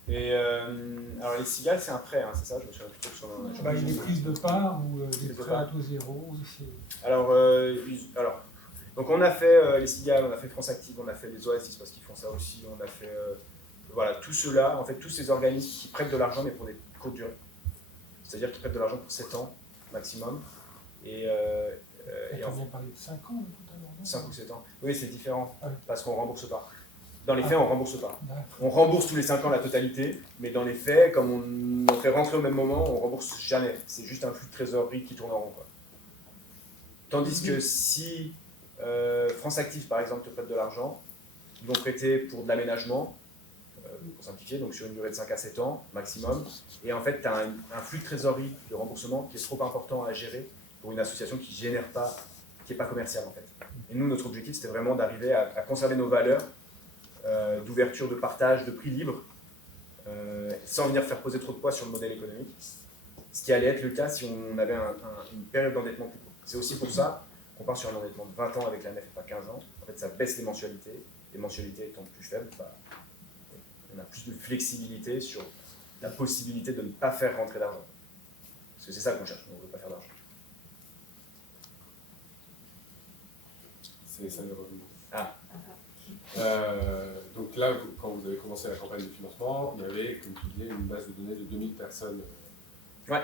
Et alors les cigales, c'est un prêt, hein, c'est ça? Je me souviens plutôt que son il est prise de part ou des prêts à taux zéro? Alors, donc on a fait les cigales, on a fait France Active, on a fait les Oasis parce qu'ils font ça aussi, on a fait voilà, tout cela, en fait tous ces organismes qui prêtent de l'argent mais pour des courtes durées. C'est-à-dire qu'ils prêtent de l'argent pour 7 ans maximum. Et on vient parler de 5 ans tout à l'heure, non? 5 ou 7 ans. Oui, c'est différent, Ah oui. parce qu'on ne rembourse pas. Dans les faits, on ne rembourse pas. On rembourse tous les 5 ans la totalité, mais dans les faits, comme on fait rentrer au même moment, on ne rembourse jamais. C'est juste un flux de trésorerie qui tourne en rond, quoi. Tandis que si France Active, par exemple, te prête de l'argent, ils vont prêter pour de l'aménagement, pour simplifier, donc sur une durée de 5 à 7 ans maximum. Et en fait, tu as un flux de trésorerie de remboursement qui est trop important à gérer pour une association qui génère pas, qui n'est pas commerciale en fait. Et nous, notre objectif, c'était vraiment d'arriver à conserver nos valeurs d'ouverture, de partage, de prix libre, sans venir faire poser trop de poids sur le modèle économique. Ce qui allait être le cas si on avait une période d'endettement plus courte. C'est aussi pour ça qu'on part sur un endettement de 20 ans avec la NF et pas 15 ans. En fait, ça baisse les mensualités. Les mensualités étant plus faibles, on a plus de flexibilité sur la possibilité de ne pas faire rentrer d'argent. Parce que c'est ça qu'on cherche, on ne veut pas faire d'argent. C'est ça le revenu. Ah. Donc là, quand vous avez commencé la campagne de financement, il y avait, comme tu disais, une base de données de 2000 personnes à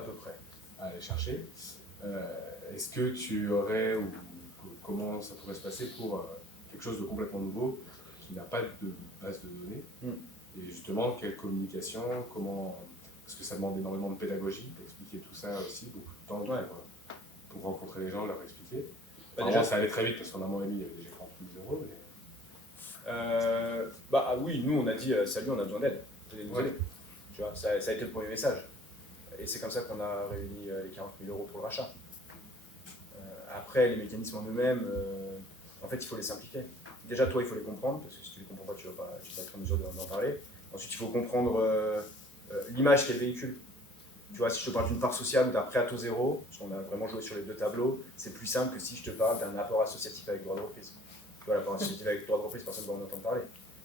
peu près à aller chercher. Est-ce que tu aurais, ou comment ça pourrait se passer pour quelque chose de complètement nouveau qui n'a pas de base de données Et justement, quelle communication, comment... Parce que ça demande énormément de pédagogie, d'expliquer tout ça aussi, beaucoup de temps pour rencontrer les gens, leur expliquer. Déjà, ça allait très vite parce qu'en un mois et demi, il y avait déjà 40 000 €. Oui, nous on a dit salut, on a besoin d'aide, venez nous aider. Tu vois, ça a été le premier message. Et c'est comme ça qu'on a réuni les 40 000 € pour le rachat. Après, les mécanismes en eux-mêmes, en fait, il faut les simplifier. Déjà, toi, il faut les comprendre, parce que si tu ne les comprends pas, tu ne vas pas être en mesure d'en parler. Ensuite, il faut comprendre l'image qu'elle véhicule. Tu vois, si je te parle d'une part sociale ou d'un prêt à taux zéro, parce qu'on a vraiment joué sur les deux tableaux, c'est plus simple que si je te parle d'un apport associatif avec droit de reprise. Tu vois, l'apport associatif avec droit de reprise, personne ne va en entendre parler.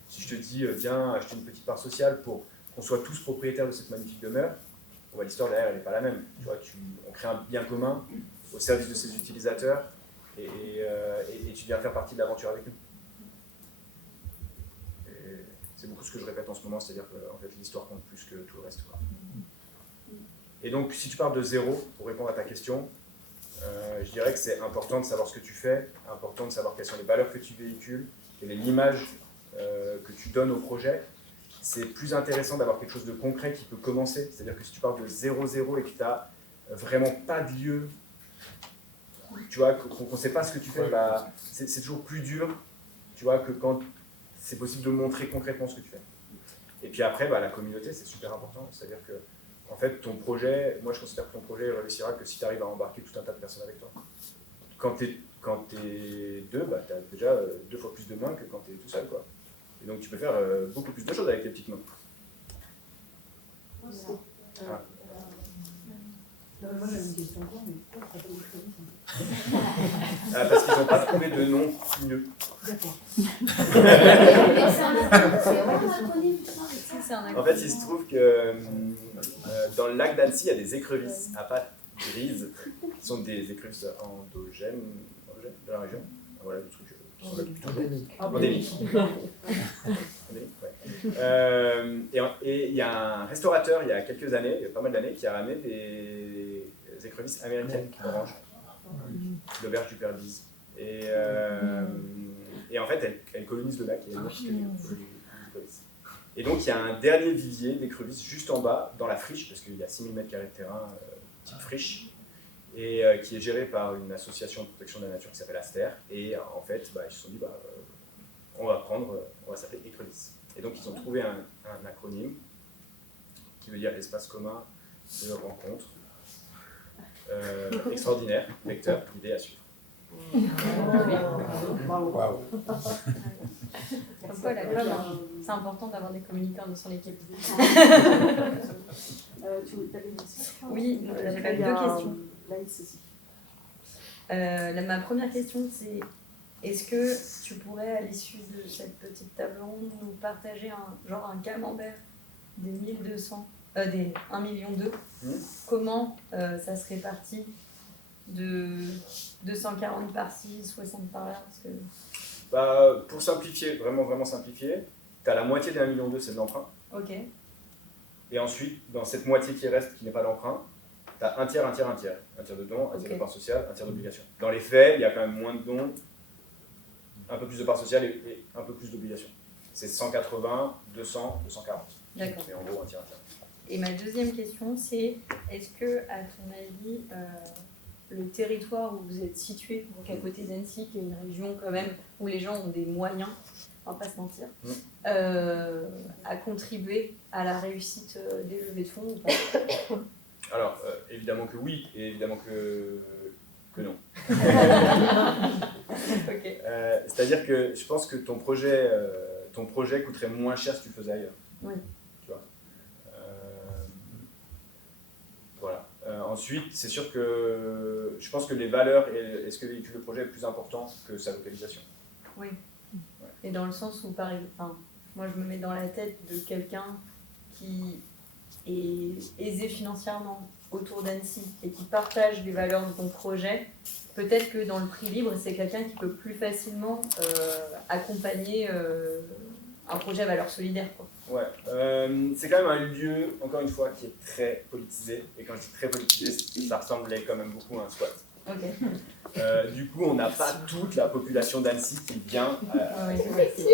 Si je te dis, viens acheter une petite part sociale pour qu'on soit tous propriétaires de cette magnifique demeure, l'histoire derrière, elle n'est pas la même. Tu vois, on crée un bien commun au service de ses utilisateurs et tu viens faire partie de l'aventure avec nous. C'est beaucoup ce que je répète en ce moment, c'est-à-dire que en fait, l'histoire compte plus que tout le reste, quoi. Et donc, si tu parles de zéro, pour répondre à ta question, je dirais que c'est important de savoir ce que tu fais, important de savoir quelles sont les valeurs que tu véhicules, quelle est l'image que tu donnes au projet. C'est plus intéressant d'avoir quelque chose de concret qui peut commencer. C'est-à-dire que si tu parles de 0-0 et que tu n'as vraiment pas de lieu, tu vois, qu'on ne sait pas ce que tu fais, c'est toujours plus dur, tu vois, que quand c'est possible de montrer concrètement ce que tu fais. Et puis après, la communauté, c'est super important. C'est-à-dire que, en fait, ton projet, moi je considère que ton projet réussira que si tu arrives à embarquer tout un tas de personnes avec toi. Quand tu es deux, tu as déjà 2 fois plus de mains que quand tu es tout seul, quoi. Et donc tu peux faire beaucoup plus de choses avec tes petites mains. Ah. Moi j'avais une question encore, mais pourquoi ça s'appelle Écrevis? Parce qu'ils n'ont pas trouvé de nom mieux. D'accord. En fait, il se trouve que dans le lac d'Annecy, il y a des écrevisses à pattes grises, qui sont des écrevisses endogènes de la région. Voilà, des trucs qui sont là depuis toujours. Endémiques. Et il y a un restaurateur, il y a quelques années, il y a pas mal d'années, qui a ramené des écrevisses américaines, orange, l'auberge du Père Bise. Et en fait, elle colonise le lac et elle mange les écrevisses. Et donc, il y a un dernier vivier d'écrevisses juste en bas, dans la friche, parce qu'il y a 6000 m² de terrain, type friche, et qui est géré par une association de protection de la nature qui s'appelle Aster. Et en fait, ils se sont dit, on va s'appeler Écrevis. Et donc, ils ont trouvé un acronyme qui veut dire espace commun de rencontre, extraordinaire, vecteur, idée à suivre. Wow. Comme quoi, la com, c'est important d'avoir des communicants dans son équipe. Tu avais une question? Oui, j'avais deux questions. Laïs aussi. Ma première question, c'est est-ce que tu pourrais, à l'issue de cette petite table ronde, nous partager un camembert des 1200, des 1,2 million comment ça se répartit de 240 par-ci, 60 par-là parce que... Pour simplifier, vraiment simplifier, tu as la moitié des 1,2 million, c'est de l'emprunt. Ok. Et ensuite, dans cette moitié qui reste, qui n'est pas d'emprunt, tu as un tiers. Un tiers de dons, un tiers de part sociale, un tiers d'obligation. Dans les faits, il y a quand même moins de dons, un peu plus de part sociale et un peu plus d'obligations. C'est 180, 200, 240. D'accord. C'est en gros un tiers. Et ma deuxième question, c'est est-ce que, à ton avis, le territoire où vous êtes situé, donc à côté d'Annecy, qui est une région quand même où les gens ont des moyens, on va pas se mentir, a contribué à la réussite des levées de fonds ou pas? Alors, évidemment que oui, et évidemment que non. Okay. C'est-à-dire que je pense que ton projet coûterait moins cher si tu le faisais ailleurs. Oui. Tu vois. Voilà. Ensuite, c'est sûr que je pense que les valeurs et ce que véhicule le projet est plus important que sa localisation. Oui. Ouais. Et dans le sens où, par exemple, moi je me mets dans la tête de quelqu'un qui est aisé financièrement autour d'Annecy et qui partage les valeurs de ton projet, peut-être que dans le prix libre, c'est quelqu'un qui peut plus facilement accompagner un projet à valeur solidaire, quoi. Ouais, c'est quand même un lieu, encore une fois, qui est très politisé. Et quand je dis très politisé, ça ressemblait quand même beaucoup à un squat. Okay. Du coup, on n'a pas toute la population d'Annecy qui vient.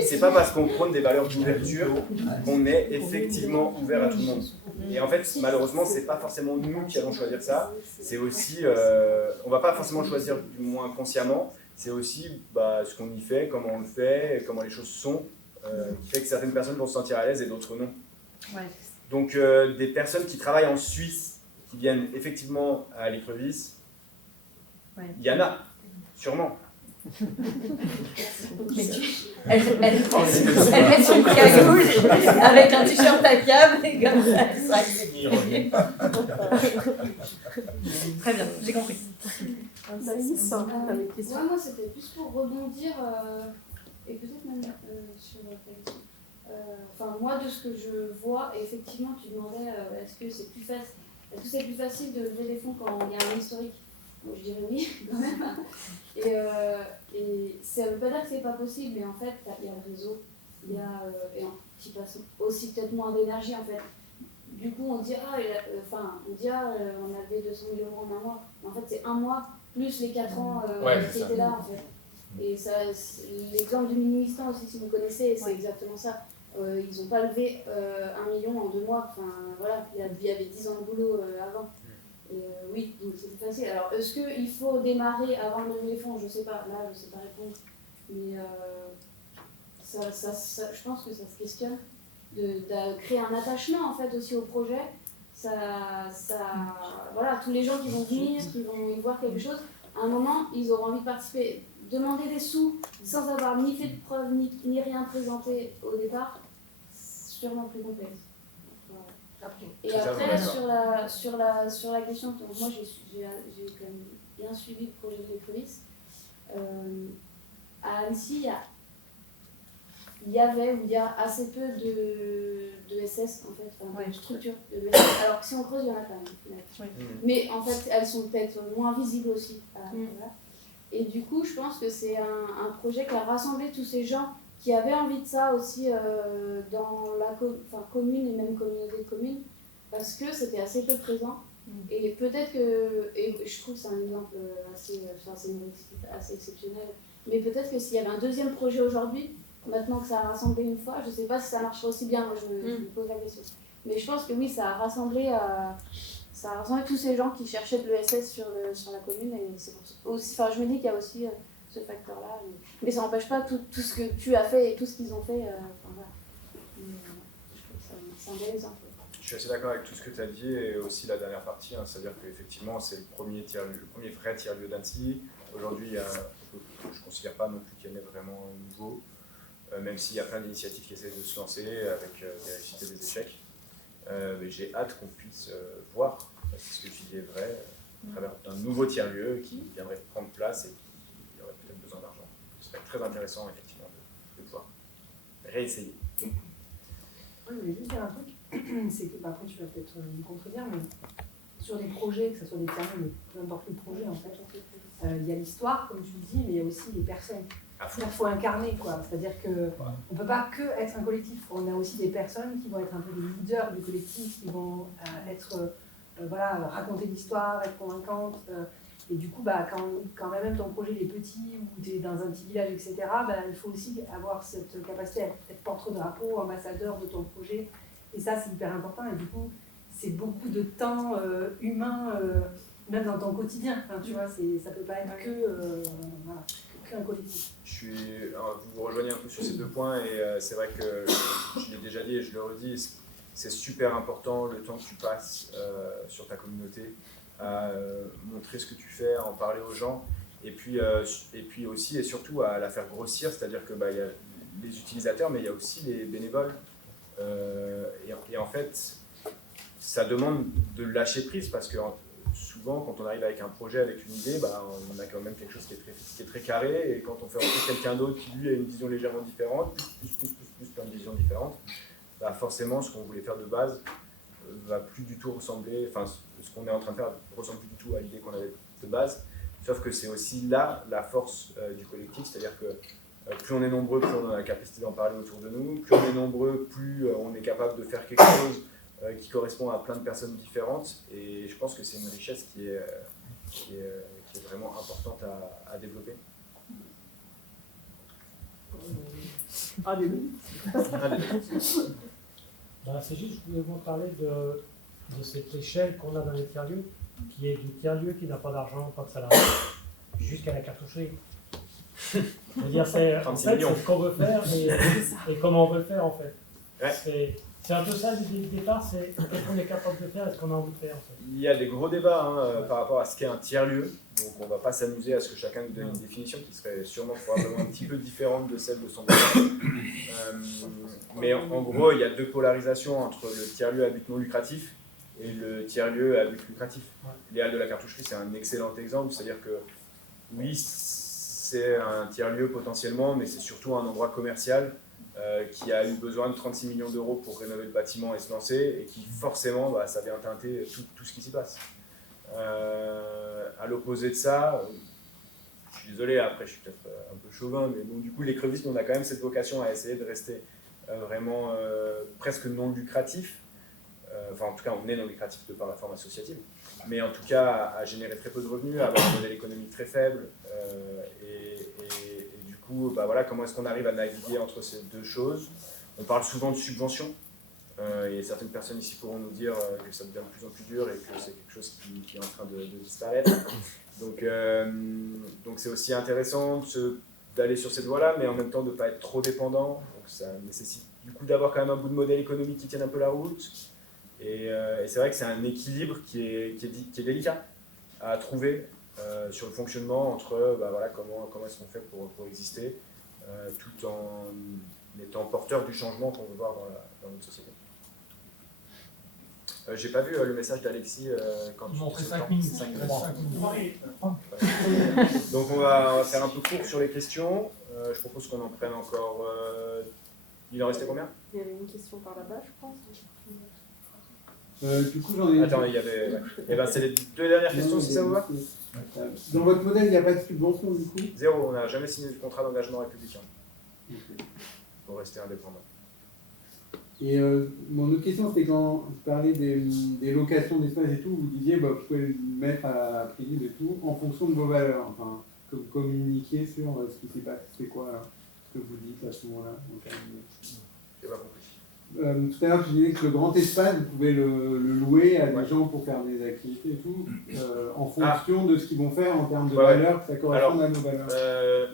C'est pas parce qu'on prône des valeurs d'ouverture qu'on est effectivement ouvert à tout le monde. Et en fait, malheureusement, c'est pas forcément nous qui allons choisir ça. C'est aussi, on va pas forcément choisir du moins consciemment. C'est aussi ce qu'on y fait, comment on le fait, comment les choses sont, qui fait que certaines personnes vont se sentir à l'aise et d'autres non. Ouais. Donc, des personnes qui travaillent en Suisse, qui viennent effectivement à l'écrevisse. Il y en a, sûrement. Elle met son cagoule avec un t-shirt à câble et comme ça, Très bien, j'ai compris. Moi, c'était plus pour rebondir, et peut-être même sur ta question. Moi, de ce que je vois, effectivement, tu demandais est-ce que c'est plus facile de lever des fonds quand il y a un historique? Bon, je dirais oui, quand même. Et ça ne veut pas dire que c'est pas possible, mais en fait, il y a le réseau, et qui passe aussi peut-être moins d'énergie, en fait. Du coup, on dit, on a levé 200 000 € en un mois. Mais en fait, c'est un mois, plus les 4 ans qui étaient là, en fait. Et l'exemple du Mini-Listan aussi, si vous connaissez, c'est exactement ça. Ils n'ont pas levé 1 million en 2 mois. Enfin, voilà, il y avait 10 ans de boulot avant. Et oui, donc c'est facile. Alors, est-ce qu'il faut démarrer avant de lever les fonds? Je ne sais pas, là, je ne sais pas répondre. Mais je pense que ça se questionne de créer un attachement, en fait, aussi au projet. Voilà, tous les gens qui vont venir, qui vont y voir quelque chose, à un moment, ils auront envie de participer. Demander des sous sans avoir ni fait de preuve, ni rien présenté au départ, c'est sûrement plus complexe. Et après, sur la question, moi j'ai quand même bien suivi le projet de l'écrevisse. À Annecy, il y a assez peu de SS, en fait, de structures de SS. Alors que si on creuse, il y en a quand même. Mais en fait, elles sont peut-être moins visibles aussi. Voilà. Et du coup, je pense que c'est un projet qui a rassemblé tous ces gens qui avaient envie de ça aussi dans la commune et même communauté de communes, parce que c'était assez peu présent. Et peut-être que, et je trouve que c'est un exemple assez exceptionnel, mais peut-être que s'il y avait un deuxième projet aujourd'hui, maintenant que ça a rassemblé une fois, je ne sais pas si ça marcherait aussi bien, moi je me pose la question. Mais je pense que oui, ça a rassemblé tous ces gens qui cherchaient de l'ESS sur la commune, et c'est aussi, je me dis qu'il y a aussi ce facteur-là, mais ça n'empêche pas tout ce que tu as fait et tout ce qu'ils ont fait. Voilà. Je trouve que c'est un bel exemple. Je suis assez d'accord avec tout ce que tu as dit et aussi la dernière partie, c'est-à-dire qu'effectivement c'est le premier vrai tiers-lieu d'Annecy. Aujourd'hui, je ne considère pas non plus qu'il y en ait vraiment un nouveau. même s'il y a plein d'initiatives qui essaient de se lancer avec des réussites et des échecs. Mais j'ai hâte qu'on puisse voir si ce que tu dis est vrai à travers un nouveau tiers-lieu qui viendrait prendre place et qui aurait peut-être besoin d'argent. Ce serait très intéressant, effectivement, de pouvoir réessayer. Oui, mais juste dire un truc, c'est que, après tu vas peut-être me contredire, mais sur des projets, que ce soit des tiers-lieux, mais peu importe le projet en fait, il y a l'histoire, comme tu le dis, mais il y a aussi les personnes. Il faut incarner, quoi. C'est-à-dire qu'on ne peut pas que être un collectif. On a aussi des personnes qui vont être un peu les leaders du collectif, qui vont raconter l'histoire, être convaincantes. Et du coup, quand même ton projet est petit ou tu es dans un petit village, etc., il faut aussi avoir cette capacité à être porte-drapeau, ambassadeur de ton projet. Et ça, c'est hyper important. Et du coup, c'est beaucoup de temps humain, même dans ton quotidien. Enfin, tu vois, ça ne peut pas être qu'un collectif. Vous rejoignez un peu sur ces deux points et c'est vrai que je l'ai déjà dit et je le redis, c'est super important le temps que tu passes sur ta communauté à montrer ce que tu fais, à en parler aux gens et puis aussi et surtout à la faire grossir, c'est-à-dire que il y a les utilisateurs mais il y a aussi les bénévoles et en fait ça demande de lâcher prise parce que souvent, quand on arrive avec un projet, avec une idée, on a quand même quelque chose qui est très carré. Et quand on fait rentrer quelqu'un d'autre qui, lui, a une vision légèrement différente, plus plein de visions différentes, forcément, ce qu'on voulait faire de base va plus du tout ressembler, enfin, ce qu'on est en train de faire ne ressemble plus du tout à l'idée qu'on avait de base. Sauf que c'est aussi là la force du collectif, c'est-à-dire que plus on est nombreux, plus on a la capacité d'en parler autour de nous, plus on est nombreux, plus on est capable de faire quelque chose qui correspond à plein de personnes différentes et je pense que c'est une richesse qui est vraiment importante à développer. C'est juste, je voulais vous parler de cette échelle qu'on a dans les tiers-lieux, qui est du tiers-lieu qui n'a pas d'argent, pas de salariés, jusqu'à la cartoucherie. Je veux dire, c'est ce qu'on veut faire et comment on veut le faire en fait. Ouais. C'est un peu ça l'idée du départ, c'est qu'est-ce qu'on est capable de faire et ce qu'on a envie de faire en fait. Il y a des gros débats par rapport à ce qu'est un tiers-lieu, donc on ne va pas s'amuser à ce que chacun nous donne une définition qui serait sûrement probablement un petit peu différente de celle de son départ. Mais en gros, il y a deux polarisations entre le tiers-lieu à but non lucratif et le tiers-lieu à but lucratif. L'idéal de la cartoucherie, c'est un excellent exemple, c'est-à-dire que oui, c'est un tiers-lieu potentiellement, mais c'est surtout un endroit commercial qui a eu besoin de 36 millions d'euros pour rénover le bâtiment et se lancer, et qui forcément, ça vient teinter tout ce qui s'y passe. À l'opposé de ça, je suis désolé, après je suis peut-être un peu chauvin, mais bon, du coup les crevistes, on a quand même cette vocation à essayer de rester vraiment presque non lucratif. En tout cas, on est non lucratif de par la forme associative, mais en tout cas à générer très peu de revenus, à avoir un modèle économique très faible, et du coup, comment est-ce qu'on arrive à naviguer entre ces deux choses? On parle souvent de subventions, et certaines personnes ici pourront nous dire que ça devient de plus en plus dur et que c'est quelque chose qui est en train de disparaître. Donc c'est aussi intéressant d'aller sur cette voie-là, mais en même temps de ne pas être trop dépendant. Donc ça nécessite du coup d'avoir quand même un bout de modèle économique qui tienne un peu la route. Et c'est vrai que c'est un équilibre qui est délicat à trouver sur le fonctionnement entre comment est-ce qu'on fait pour exister tout en étant porteur du changement qu'on veut voir dans notre société. J'ai pas vu le message d'Alexis quand tu montré 5 minutes. 5 minutes. Donc on va faire un peu court sur les questions. Je propose qu'on en prenne encore. Il en restait combien? Il y avait une question par là-bas, je pense. Du coup, j'en ai. Attends, il y avait. Ouais. C'est les deux dernières questions, si ça vous va. Dans votre modèle, il n'y a pas de subvention du coup? Zéro, on n'a jamais signé de contrat d'engagement républicain. Pour rester indépendant. Et mon autre question, c'était quand vous parlez des locations d'espace et tout, vous disiez vous pouvez le mettre à prix libre et tout, en fonction de vos valeurs, enfin, que vous communiquiez sur ce qui s'est passé, c'est quoi ce que vous dites à ce moment-là. J'ai pas compris. Tout à l'heure, tu disais que le grand espace, vous pouvez le louer à des gens pour faire des activités et tout, en fonction de ce qu'ils vont faire en termes de valeurs, ça correspond à nos valeurs.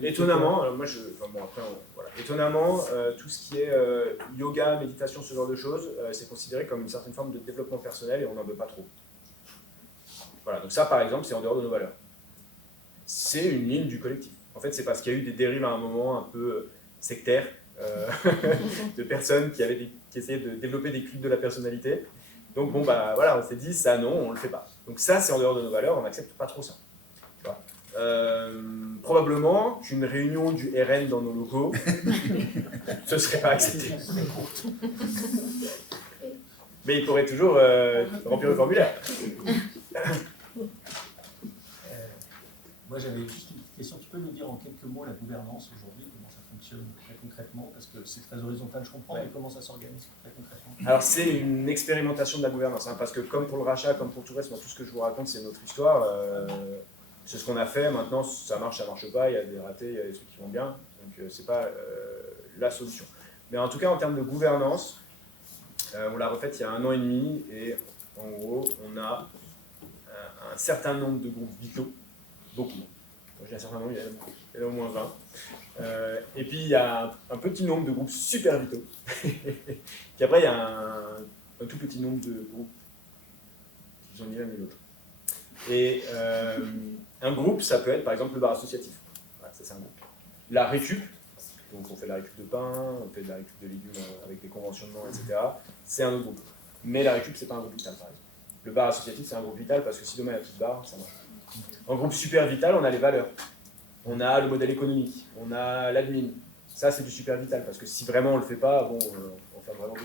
Étonnamment, étonnamment, tout ce qui est yoga, méditation, ce genre de choses, c'est considéré comme une certaine forme de développement personnel et on n'en veut pas trop. Voilà, donc ça par exemple, c'est en dehors de nos valeurs. C'est une ligne du collectif. En fait, c'est parce qu'il y a eu des dérives à un moment un peu sectaires de personnes qui essayaient de développer des cultes de la personnalité. Donc bon, bah voilà, on s'est dit, ça non, on le fait pas. Donc ça, c'est en dehors de nos valeurs, on n'accepte pas trop ça. Tu vois. Probablement qu'une réunion du RN dans nos locaux, ce serait pas accepté. Mais il pourrait toujours remplir le formulaire. Moi, j'avais juste une petite question. Tu peux nous dire en quelques mots la gouvernance aujourd'hui, comment ça fonctionne très concrètement? Parce que c'est très horizontal, je comprends, mais comment ça s'organise très concrètement? Alors, c'est une expérimentation de la gouvernance, hein, parce que comme pour le rachat, comme pour tout le reste, moi, tout ce que je vous raconte, c'est notre histoire. C'est ce qu'on a fait. Maintenant, ça marche pas. Il y a des ratés, il y a des trucs qui vont bien. Donc, c'est pas la solution. Mais en tout cas, en termes de gouvernance, on l'a refaite il y a 1 an et demi. Et en gros, on a un certain nombre de groupes vitaux. Beaucoup. Moi, j'ai un certain nombre, il y en a au moins 20. Et puis, il y a un petit nombre de groupes super vitaux. Puis après, il y a un tout petit nombre de groupes qui sont ni l'un ni l'autre. Et un groupe, ça peut être par exemple le bar associatif. Voilà, ça c'est un groupe. La récup, donc on fait de la récup de pain, on fait de la récup de légumes avec des conventionnements, etc. C'est un autre groupe. Mais la récup, c'est pas un groupe vital, par exemple. Le bar associatif, c'est un groupe vital parce que si demain il y a plus de bar, ça marche. En groupe super vital, on a les valeurs. On a le modèle économique, on a l'admin. Ça, c'est du super vital parce que si vraiment on le fait pas, bon, on fait vraiment beaucoup.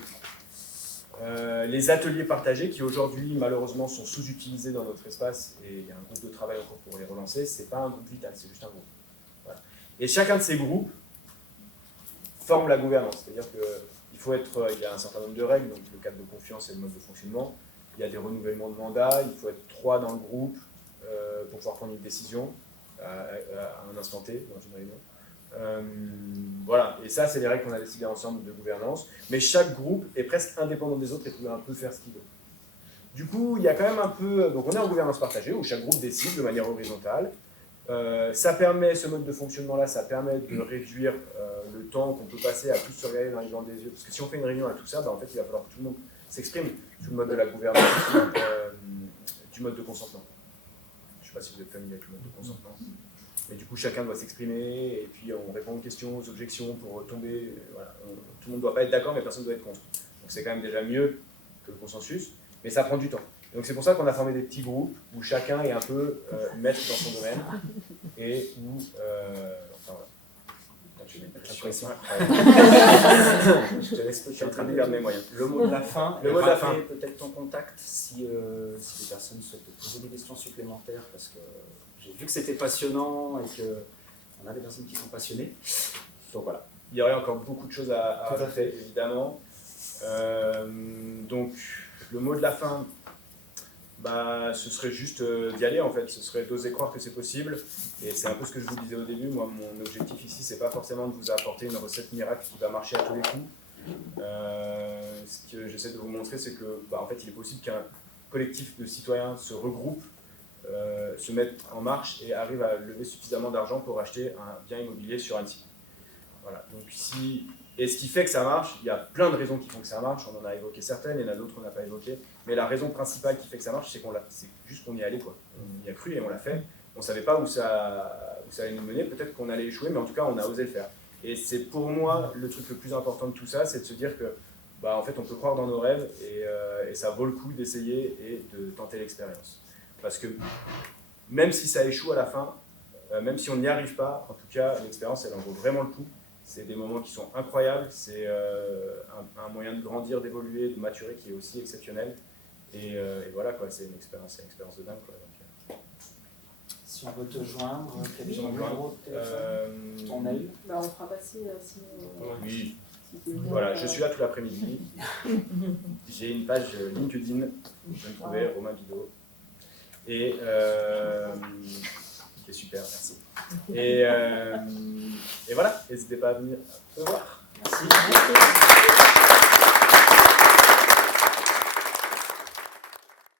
Les ateliers partagés qui aujourd'hui malheureusement sont sous-utilisés dans notre espace et il y a un groupe de travail encore pour les relancer, c'est pas un groupe vital, c'est juste un groupe. Voilà. Et chacun de ces groupes forme la gouvernance, c'est-à-dire qu'il y a un certain nombre de règles, donc le cadre de confiance et le mode de fonctionnement, il y a des renouvellements de mandat, il faut être 3 dans le groupe pour pouvoir prendre une décision à un instant T dans une réunion. Voilà, et ça c'est les règles qu'on a décidées ensemble de gouvernance, mais chaque groupe est presque indépendant des autres et peut un peu faire ce qu'il veut. Du coup, il y a quand même un peu... Donc on est en gouvernance partagée, où chaque groupe décide de manière horizontale. Ça permet, ce mode de fonctionnement-là, ça permet de réduire le temps qu'on peut passer à tous se regarder dans les blancs des yeux, parce que si on fait une réunion à tout ça, bah, en fait il va falloir que tout le monde s'exprime sous le mode de la gouvernance, du mode de consentement. Je ne sais pas si vous êtes familier avec le mode de consentement. Mais du coup, chacun doit s'exprimer, et puis on répond aux questions, aux objections pour tomber. Voilà. Tout le monde ne doit pas être d'accord, mais personne ne doit être contre. Donc c'est quand même déjà mieux que le consensus, mais ça prend du temps. Donc c'est pour ça qu'on a formé des petits groupes où chacun est un peu maître dans son domaine, et où... enfin voilà. Je te laisse, je suis en train de perdre mes moyens. Le mot de la fin, le mot de la fin. Peut-être ton contact si les personnes souhaitent te poser des questions supplémentaires, parce que j'ai vu que c'était passionnant et qu'on a des personnes qui sont passionnées. Donc voilà, il y aurait encore beaucoup de choses à rajouter, évidemment. Donc le mot de la fin, bah, ce serait juste d'y aller en fait, ce serait d'oser croire que c'est possible, et c'est un peu ce que je vous disais au début. Moi, mon objectif ici, c'est pas forcément de vous apporter une recette miracle qui va marcher à tous les coups. Ce que j'essaie de vous montrer, c'est que bah, en fait, il est possible qu'un collectif de citoyens se regroupe, se mette en marche et arrive à lever suffisamment d'argent pour acheter un bien immobilier sur Annecy. Voilà. Donc et ce qui fait que ça marche, il y a plein de raisons qui font que ça marche, on en a évoqué certaines, il y en a d'autres qu'on n'a pas évoquées, mais la raison principale qui fait que ça marche, c'est juste qu'on y est allé, quoi. On y a cru et on l'a fait. On ne savait pas où ça allait nous mener, peut-être qu'on allait échouer, mais en tout cas on a osé le faire. Et c'est pour moi le truc le plus important de tout ça, c'est de se dire que bah, en fait, on peut croire dans nos rêves et ça vaut le coup d'essayer et de tenter l'expérience. Parce que même si ça échoue à la fin, même si on n'y arrive pas, en tout cas l'expérience elle en vaut vraiment le coup. C'est des moments qui sont incroyables, c'est un moyen de grandir, d'évoluer, de maturer qui est aussi exceptionnel. Et voilà, quoi, c'est une expérience de dingue. Quoi, donc, si on veut te joindre, quel numéro de téléphone, ton mail. Bah, on fera passer sinon. Oui, voilà, je suis là tout l'après-midi. J'ai une page LinkedIn, vous pouvez me trouver, Romain Bidot. Et c'est super, merci. Et voilà, n'hésitez pas à venir me voir. Merci.